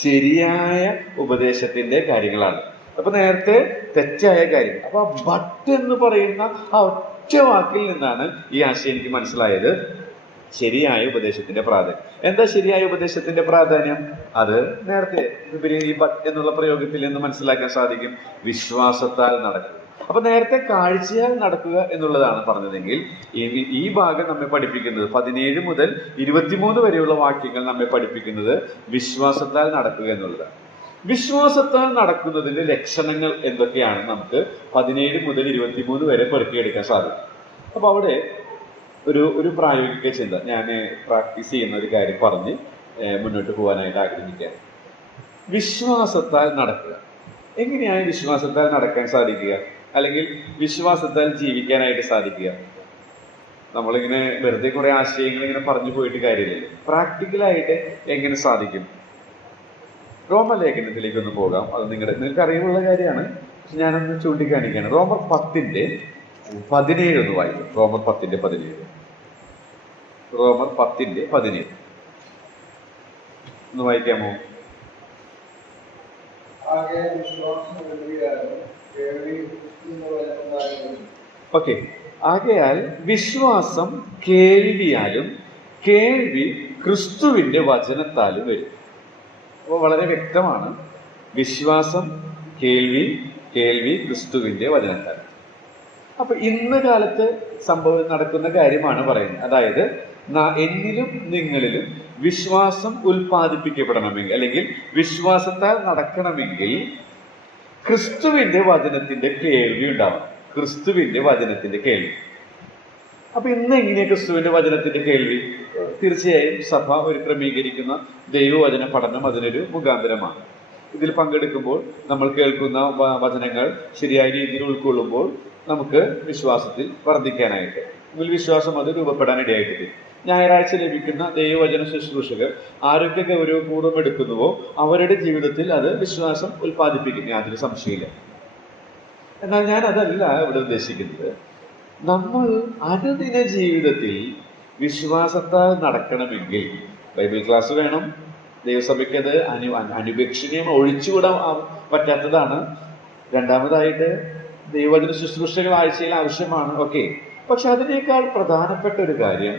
ശരിയായ ഉപദേശത്തിന്റെ കാര്യങ്ങളാണ്. അപ്പൊ നേരത്തെ തെറ്റായ കാര്യം. അപ്പൊ ബട്ട് എന്ന് പറയുന്ന ആ ഒറ്റ വാക്കിൽ നിന്നാണ് ഈ ആശയം എനിക്ക് മനസ്സിലായത്. ശരിയായ ഉപദേശത്തിന്റെ പ്രാധാന്യം എന്താ? ശരിയായ ഉപദേശത്തിന്റെ പ്രാധാന്യം അത് നേരത്തെ ഈ ബട്ട് എന്നുള്ള പ്രയോഗത്തിൽ നിന്ന് മനസ്സിലാക്കാൻ സാധിക്കും. വിശ്വാസത്താൽ നടക്കുക. അപ്പൊ നേരത്തെ കാഴ്ചയാൽ നടക്കുക എന്നുള്ളതാണ് പറഞ്ഞതെങ്കിൽ ഈ ഭാഗം നമ്മെ പഠിപ്പിക്കുന്നത് 17 മുതൽ 23 വരെയുള്ള വാക്യങ്ങൾ നമ്മെ പഠിപ്പിക്കുന്നത് വിശ്വാസത്താൽ നടക്കുക എന്നുള്ളതാണ്. വിശ്വാസത്താൽ നടക്കുന്നതിന്റെ ലക്ഷണങ്ങൾ എന്തൊക്കെയാണ് നമുക്ക് 17 മുതൽ 23 വരെ പെറുക്കിയെടുക്കാൻ സാധിക്കും. അപ്പൊ അവിടെ ഒരു പ്രായോഗിക ചിന്ത ഞാൻ പ്രാക്ടീസ് ചെയ്യുന്ന ഒരു കാര്യം പറഞ്ഞ് മുന്നോട്ട് പോകാനായിട്ട് ആഗ്രഹിക്കുകയാണ്. വിശ്വാസത്താൽ നടക്കുക. എങ്ങനെയാണ് വിശ്വാസത്താൽ നടക്കാൻ സാധിക്കുക, അല്ലെങ്കിൽ വിശ്വാസത്താൽ ജീവിക്കാനായിട്ട് സാധിക്കുക? നമ്മളിങ്ങനെ വെറുതെ കുറെ ആശയങ്ങൾ ഇങ്ങനെ പറഞ്ഞു പോയിട്ട് കാര്യമില്ലല്ലോ. പ്രാക്ടിക്കലായിട്ട് എങ്ങനെ സാധിക്കും? റോമലേഖനത്തിലേക്ക് ഒന്ന് പോകാം. അത് നിങ്ങൾക്ക് അറിവുള്ള കാര്യമാണ്, പക്ഷെ ഞാനൊന്ന് ചൂണ്ടിക്കാണിക്കുകയാണ്. റോമർ 10:17 ഒന്ന് വായിക്കും. റോമർ 10:17 ഒന്ന് വായിക്കാമോ? ഓക്കെ. ആകയാൽ വിശ്വാസം കേൾവിയാലും കേൾവി ക്രിസ്തുവിന്റെ വചനത്താലും വരും. അപ്പോൾ വളരെ വ്യക്തമാണ്. വിശ്വാസം കേൾവി ക്രിസ്തുവിന്റെ വചനത്താൽ. അപ്പൊ ഇന്ന് കാലത്ത് നടക്കുന്ന കാര്യമാണ് പറയുന്നത്. അതായത് എന്നിലും നിങ്ങളിലും വിശ്വാസം ഉൽപ്പാദിപ്പിക്കപ്പെടണമെങ്കിൽ, അല്ലെങ്കിൽ വിശ്വാസത്താൽ നടക്കണമെങ്കിൽ ക്രിസ്തുവിന്റെ വചനത്തിന്റെ കേൾവി ഉണ്ടാവണം. ക്രിസ്തുവിന്റെ വചനത്തിന്റെ കേൾവി. അപ്പൊ ഇന്ന് എങ്ങനെയാ ക്രിസ്തുവിന്റെ വചനത്തിന്റെ കേൾവി? തീർച്ചയായും സഭ ഒരു ക്രമീകരിക്കുന്ന ദൈവവചന പഠനം അതിനൊരു മുഖാന്തരമാണ്. ഇതിൽ പങ്കെടുക്കുമ്പോൾ നമ്മൾ കേൾക്കുന്ന വചനങ്ങൾ ശരിയായ രീതിയിൽ ഉൾക്കൊള്ളുമ്പോൾ നമുക്ക് വിശ്വാസത്തിൽ വർദ്ധിക്കാനായിട്ട്, വിശ്വാസം അത് രൂപപ്പെടാൻ ഇടയായിട്ട്. ഞായറാഴ്ച ലഭിക്കുന്ന ദൈവവചന ശുശ്രൂഷകർ ആരോഗ്യ ഗൗരവപൂർവ്വം എടുക്കുന്നുവോ അവരുടെ ജീവിതത്തിൽ അത് വിശ്വാസം ഉൽപ്പാദിപ്പിക്കും, യാതൊരു സംശയമില്ല. എന്നാൽ ഞാൻ അതല്ല ഇവിടെ ഉദ്ദേശിക്കുന്നത്. നമ്മൾ അനുദിന ജീവിതത്തിൽ വിശ്വാസത്താൽ നടക്കണമെങ്കിൽ ബൈബിൾ ക്ലാസ് വേണം. ദൈവസഭയ്ക്ക് അത് അനുപേക്ഷണീയം, ഒഴിച്ചുകൂടാൻ പറ്റാത്തതാണ്. രണ്ടാമതായിട്ട് ദൈവവചന ശുശ്രൂഷകൾ ആഴ്ചയിൽ ആവശ്യമാണ്. ഓക്കെ. പക്ഷെ അതിനേക്കാൾ പ്രധാനപ്പെട്ട ഒരു കാര്യം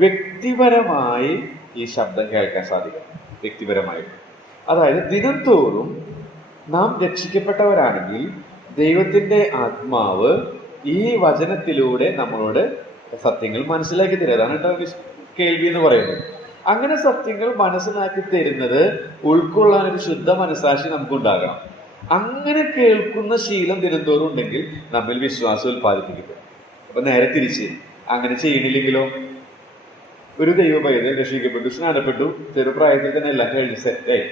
വ്യക്തിപരമായി ഈ ശബ്ദം കേൾക്കാൻ സാധിക്കും. വ്യക്തിപരമായിട്ട്, അതായത് ദിനംതോറും നാം രക്ഷിക്കപ്പെട്ടവരാണെങ്കിൽ ദൈവത്തിന്റെ ആത്മാവ് ഈ വചനത്തിലൂടെ നമ്മളോട് സത്യങ്ങൾ മനസ്സിലാക്കി തരും. അതാണ് കേൾവി എന്ന് പറയുന്നത്. അങ്ങനെ സത്യങ്ങൾ മനസ്സിലാക്കി തരുന്നത് ഉൾക്കൊള്ളാൻ ഒരു ശുദ്ധ മനസ്സാക്ഷി നമുക്കുണ്ടാകണം. അങ്ങനെ കേൾക്കുന്ന ശീലം ദിനംതോറും ഉണ്ടെങ്കിൽ നമ്മിൽ വിശ്വാസം ഉൽപ്പാദിപ്പിക്കപ്പെടും. അപ്പൊ നേരെ തിരിച്ച് അങ്ങനെ ചെയ്യണില്ലെങ്കിലോ? ഒരു ദൈവപൈതൽ രക്ഷിക്കപ്പെട്ടു, സ്നാനപ്പെട്ടു, ചെറുപ്രായത്തിൽ തന്നെ എല്ലാം കഴിഞ്ഞ് സെറ്റായി,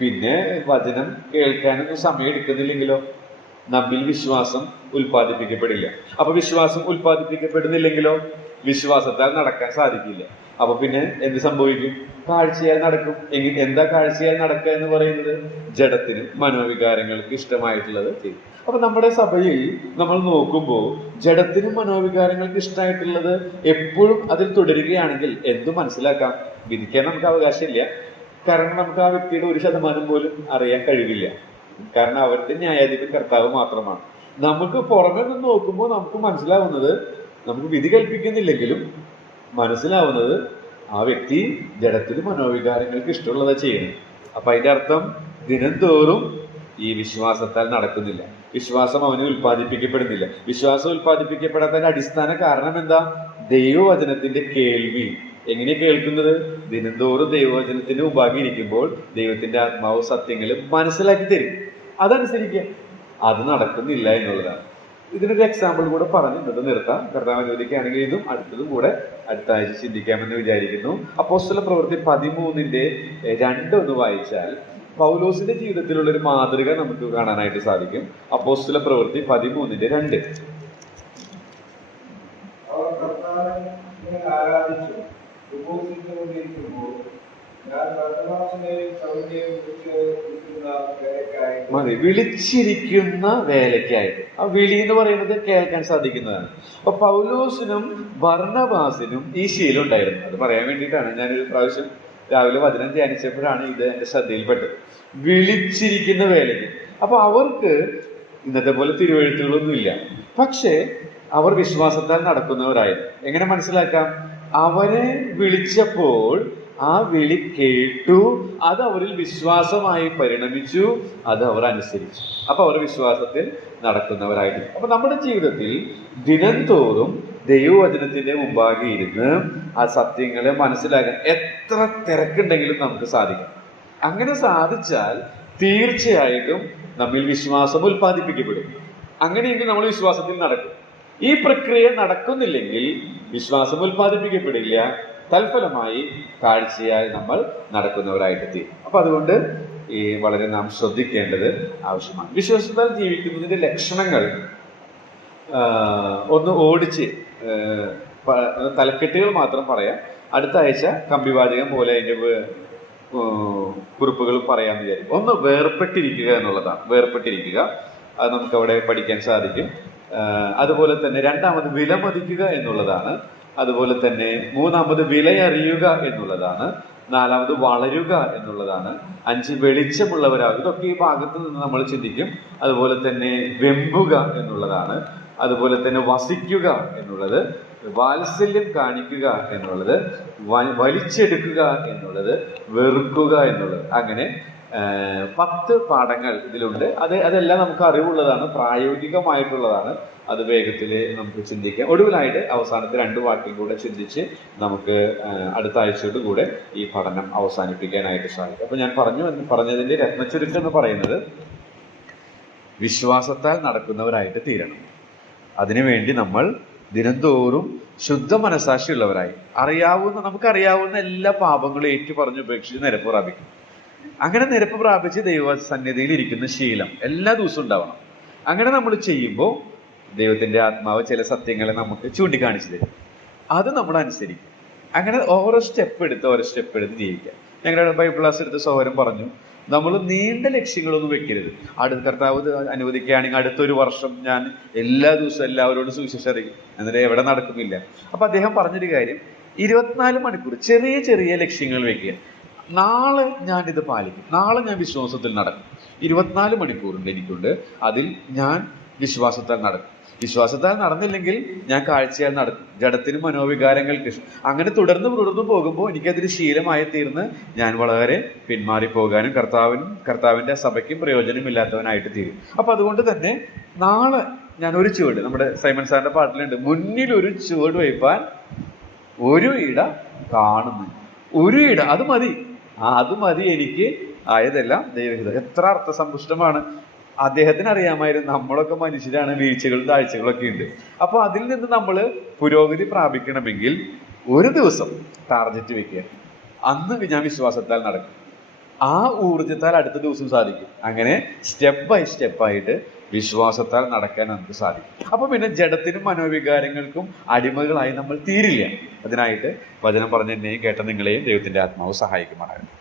പിന്നെ വചനം കേൾക്കാനൊന്നും സമയം എടുക്കുന്നില്ലെങ്കിലോ നമ്മിൽ വിശ്വാസം ഉൽപ്പാദിപ്പിക്കപ്പെടില്ല. അപ്പൊ വിശ്വാസം ഉൽപ്പാദിപ്പിക്കപ്പെടുന്നില്ലെങ്കിലോ വിശ്വാസത്താൽ നടക്കാൻ സാധിക്കില്ല. അപ്പൊ പിന്നെ എന്ത് സംഭവിക്കും? കാഴ്ചയാൽ നടക്കും. എന്താ കാഴ്ചയാൽ നടക്കുക എന്ന് പറയുന്നത്? ജഡത്തിനും മനോവികാരങ്ങൾക്ക് ഇഷ്ടമായിട്ടുള്ളത് ചെയ്യും. അപ്പൊ നമ്മുടെ സഭയിൽ നമ്മൾ നോക്കുമ്പോൾ ജഡത്തിനും മനോവികാരങ്ങൾക്ക് ഇഷ്ടമായിട്ടുള്ളത് എപ്പോഴും അതിൽ തുടരുകയാണെങ്കിൽ എന്തു മനസ്സിലാക്കാം? വിധിക്കാൻ നമുക്ക് അവകാശമില്ല. കാരണം നമുക്ക് ആ വ്യക്തിയുടെ 1% പോലും അറിയാൻ കഴിവില്ല. കാരണം അവരുടെ ന്യായാധിപൻ കർത്താവ് മാത്രമാണ്. നമുക്ക് പുറമെ നിന്ന് നോക്കുമ്പോൾ നമുക്ക് മനസ്സിലാവുന്നത്, നമുക്ക് വിധി കൽപ്പിക്കുന്നില്ലെങ്കിലും മനസ്സിലാവുന്നത് ആ വ്യക്തി ജഡത്തിനും മനോവികാരങ്ങൾക്ക് ഇഷ്ടമുള്ളതാ ചെയ്യുന്നത്. അപ്പൊ അതിന്റെ അർത്ഥം ദിനംതോറും ഈ വിശ്വാസത്താൽ നടക്കുന്നില്ല, വിശ്വാസം അവന് ഉൽപ്പാദിപ്പിക്കപ്പെടുന്നില്ല. വിശ്വാസം ഉൽപ്പാദിപ്പിക്കപ്പെടാത്തതിന്റെ അടിസ്ഥാന കാരണം എന്താ? ദൈവവചനത്തിന്റെ കേൾവി. എങ്ങനെ കേൾക്കുന്നത്? ദിനംതോറും ദൈവവചനത്തിന്റെ മുമ്പാകെ ഇരിക്കുമ്പോൾ ദൈവത്തിന്റെ ആത്മാവ് സത്യങ്ങൾ മനസ്സിലാക്കി തരും, അതനുസരിക്കുക. അത് നടക്കുന്നില്ല എന്നുള്ളതാണ്. ഇതിനൊരു എക്സാമ്പിൾ കൂടെ പറഞ്ഞ് ഇന്നത്തെ നിർത്താം. കർത്താവ് അനുവദിക്കുകയാണെങ്കിൽ ഇതും അടുത്തതും കൂടെ അടുത്ത ആഴ്ച ചിന്തിക്കാമെന്ന് വിചാരിക്കുന്നു. അപ്പോസ്തല പ്രവൃത്തി 13:2 ഒന്ന് വായിച്ചാൽ പൗലോസിന്റെ ജീവിതത്തിലുള്ള ഒരു മാതൃക നമുക്ക് കാണാനായിട്ട് സാധിക്കും. അപ്പോസ്തല പ്രവൃത്തി 13:2. ഉപസിച്ചുകൊണ്ടിരിക്കുമ്പോൾ ഞാൻ ഭരണവാസനെയും സൗന്ദര്യം വേലക്കായി മതി, വിളിച്ചിരിക്കുന്ന വേലയ്ക്കായിട്ട്. ആ വിളി എന്ന് പറയുന്നത് കേൾക്കാൻ സാധിക്കുന്നതാണ്. അപ്പൊ പൗലോസിനും ബർന്നബാസിനും ഈ ശീലം ഉണ്ടായിരുന്നു. അത് പറയാൻ വേണ്ടിയിട്ടാണ് ഞാനൊരു പ്രാവശ്യം രാവിലെ വചനം ധ്യാനിച്ചപ്പോഴാണ് ഇത് എന്റെ ശ്രദ്ധയിൽപ്പെട്ടത്. വിളിച്ചിരിക്കുന്ന വേലയ്ക്ക്. അപ്പൊ അവർക്ക് ഇന്നത്തെ പോലെ തിരുവെഴുത്തുകളൊന്നും ഇല്ല, പക്ഷേ അവർ വിശ്വാസത്താൽ നടക്കുന്നവരായിരുന്നു. എങ്ങനെ മനസ്സിലാക്കാം? അവരെ വിളിച്ചപ്പോൾ ആ വിളി കേട്ടു, അത് അവരിൽ വിശ്വാസമായി പരിണമിച്ചു, അത് അവർ അനുസരിച്ചു. അപ്പൊ അവർ വിശ്വാസത്തിൽ നടക്കുന്നവരായിരുന്നു. അപ്പൊ നമ്മുടെ ജീവിതത്തിൽ ദിനംതോറും ദൈവവചനത്തിന്റെ മുമ്പാകെ ഇരുന്ന് ആ സത്യങ്ങളെ മനസ്സിലാക്കാൻ എത്ര തിരക്കുണ്ടെങ്കിലും നമുക്ക് സാധിക്കും. അങ്ങനെ സാധിച്ചാൽ തീർച്ചയായിട്ടും നമ്മിൽ വിശ്വാസം ഉൽപ്പാദിപ്പിക്കപ്പെടും. അങ്ങനെയെങ്കിൽ നമ്മൾ വിശ്വാസത്തിൽ നടക്കും. ഈ പ്രക്രിയ നടക്കുന്നില്ലെങ്കിൽ വിശ്വാസം ഉൽപ്പാദിപ്പിക്കപ്പെടില്ല. തൽഫലമായി കാഴ്ചയായി നമ്മൾ നടക്കുന്നവരായിട്ട് തീരും. അപ്പൊ അതുകൊണ്ട് ഈ വളരെ നാം ശ്രദ്ധിക്കേണ്ടത് ആവശ്യമാണ്. വിശ്വാസത്താൽ ജീവിക്കുന്നതിന്റെ ലക്ഷണങ്ങൾ ഒന്ന് ഓടിച്ച് തലക്കെട്ടുകൾ മാത്രം പറയാം. അടുത്ത ആഴ്ച കമ്പിവാചകം പോലെ അതിന്റെ കുറിപ്പുകൾ പറയാമെന്ന് വിചാരിക്കും. ഒന്ന് വേർപെട്ടിരിക്കുക എന്നുള്ളതാണ്. വേർപെട്ടിരിക്കുക, അത് നമുക്ക് അവിടെ പഠിക്കാൻ സാധിക്കും. അതുപോലെ തന്നെ രണ്ടാമത് വിലമതിക്കുക എന്നുള്ളതാണ്. അതുപോലെ തന്നെ മൂന്നാമത് വിലയറിയുക എന്നുള്ളതാണ്. നാലാമത് വളരുക എന്നുള്ളതാണ്. 5 വെളിച്ചമുള്ളവരാകും. ഇതൊക്കെ ഈ ഭാഗത്ത് നിന്ന് നമ്മൾ ചിന്തിക്കും. അതുപോലെ തന്നെ വെമ്പുക എന്നുള്ളതാണ്. അതുപോലെ തന്നെ വസിക്കുക എന്നുള്ളത്, വാത്സല്യം കാണിക്കുക എന്നുള്ളത്, വലിച്ചെടുക്കുക എന്നുള്ളത്, വെറുക്കുക എന്നുള്ളത്. അങ്ങനെ 10 പാഠങ്ങൾ ഇതിലുണ്ട്. അതെല്ലാം നമുക്ക് അറിവുള്ളതാണ്, പ്രായോഗികമായിട്ടുള്ളതാണ്. അത് വേഗത്തിൽ നമുക്ക് ചിന്തിക്കാം. ഒടുവിലായിട്ട് അവസാനത്തെ 2 വാക്യം കൂടെ ചിന്തിച്ച് നമുക്ക് അടുത്ത ആഴ്ചയോട് കൂടെ ഈ പഠനം അവസാനിപ്പിക്കാനായിട്ട് സാധിക്കും. അപ്പൊ ഞാൻ പറഞ്ഞതിന്റെ രത്നച്ചുരുക്കം എന്ന് പറയുന്നത് വിശ്വാസത്താൽ നടക്കുന്നവരായിട്ട് തീരണം. അതിനുവേണ്ടി നമ്മൾ ദിനംതോറും ശുദ്ധ മനസാക്ഷിയുള്ളവരായി നമുക്കറിയാവുന്ന എല്ലാ പാപങ്ങളും ഏറ്റു പറഞ്ഞ് ഉപേക്ഷിച്ച് നിരപ്പ് പ്രാപിക്കും. അങ്ങനെ നിരപ്പ് പ്രാപിച്ച് ദൈവസന്നിധിയിൽ ഇരിക്കുന്ന ശീലം എല്ലാ ദിവസവും ഉണ്ടാവണം. അങ്ങനെ നമ്മൾ ചെയ്യുമ്പോൾ ദൈവത്തിന്റെ ആത്മാവ് ചില സത്യങ്ങളെ നമുക്ക് ചൂണ്ടിക്കാണിച്ചു തരും. അത് നമ്മൾ അനുസരിക്കും. അങ്ങനെ ഓരോ സ്റ്റെപ്പ് എടുത്ത് ജീവിക്കാം. ഞങ്ങളുടെ ബൈബിൾ ക്ലാസ് എടുത്ത സഹോദരൻ പറഞ്ഞു, നമ്മൾ നീണ്ട ലക്ഷ്യങ്ങളൊന്നും വെക്കരുത്. കർത്താവ് അനുവദിക്കുകയാണെങ്കിൽ അടുത്തൊരു വർഷം ഞാൻ എല്ലാ ദിവസവും എല്ലാവരോടും സുവിശേഷം അറിയിക്കും. എന്നിട്ട് എവിടെ നടക്കുന്നില്ല. അപ്പൊ അദ്ദേഹം പറഞ്ഞൊരു കാര്യം, 24 മണിക്കൂർ ചെറിയ ചെറിയ ലക്ഷ്യങ്ങൾ വെക്കുക. നാളെ ഞാനിത് പാലിക്കും, നാളെ ഞാൻ വിശ്വാസത്തിൽ നടക്കും. 24 മണിക്കൂറുണ്ട് എനിക്കുണ്ട്, അതിൽ ഞാൻ വിശ്വാസത്താൽ നടക്കും. വിശ്വാസത്താൽ നടന്നില്ലെങ്കിൽ ഞാൻ കാഴ്ചയാൽ നടക്കും. ജഡത്തിനും മനോവികാരങ്ങൾക്ക് അങ്ങനെ തുടർന്ന് പോകുമ്പോൾ എനിക്കതൊരു ശീലമായി തീർന്ന് ഞാൻ വളരെ പിന്മാറിപ്പോകാനും കർത്താവിന്റെ സഭയ്ക്കും പ്രയോജനമില്ലാത്തവനായിട്ട് തീരും. അപ്പൊ അതുകൊണ്ട് തന്നെ നാളെ ഞാൻ ഒരു ചുവട്, നമ്മുടെ സൈമൺ സാറിന്റെ പാട്ടിലുണ്ട്, മുന്നിൽ ഒരു ചുവട് വയ്പ്പാൻ ഒരു ഇട കാണുന്നു. ഒരു ഇട, അത് മതി എനിക്ക് ആയതെല്ലാം ദൈവഹിതം. എത്ര അർത്ഥസമ്പുഷ്ടമാണ്. അദ്ദേഹത്തിന് അറിയാമായിരുന്നു നമ്മളൊക്കെ മനുഷ്യരാണ്, വീഴ്ചകളും താഴ്ചകളൊക്കെ ഉണ്ട്. അപ്പൊ അതിൽ നിന്ന് നമ്മൾ പുരോഗതി പ്രാപിക്കണമെങ്കിൽ ഒരു ദിവസം ടാർഗറ്റ് വെക്കുക. അന്ന് ഞാൻ വിശ്വാസത്താൽ നടക്കും. ആ ഊർജത്താൽ അടുത്ത ദിവസം സാധിക്കും. അങ്ങനെ സ്റ്റെപ്പ് ബൈ സ്റ്റെപ്പായിട്ട് വിശ്വാസത്താൽ നടക്കാൻ നമുക്ക് സാധിക്കും. അപ്പൊ പിന്നെ ജഡത്തിനും മനോവികാരങ്ങൾക്കും അടിമകളായി നമ്മൾ തീരില്ല. അതിനായിട്ട് വചനം പറഞ്ഞ എന്നെയും കേട്ട നിങ്ങളെയും ദൈവത്തിന്റെ ആത്മാവ് സഹായിക്കുമാറാകും.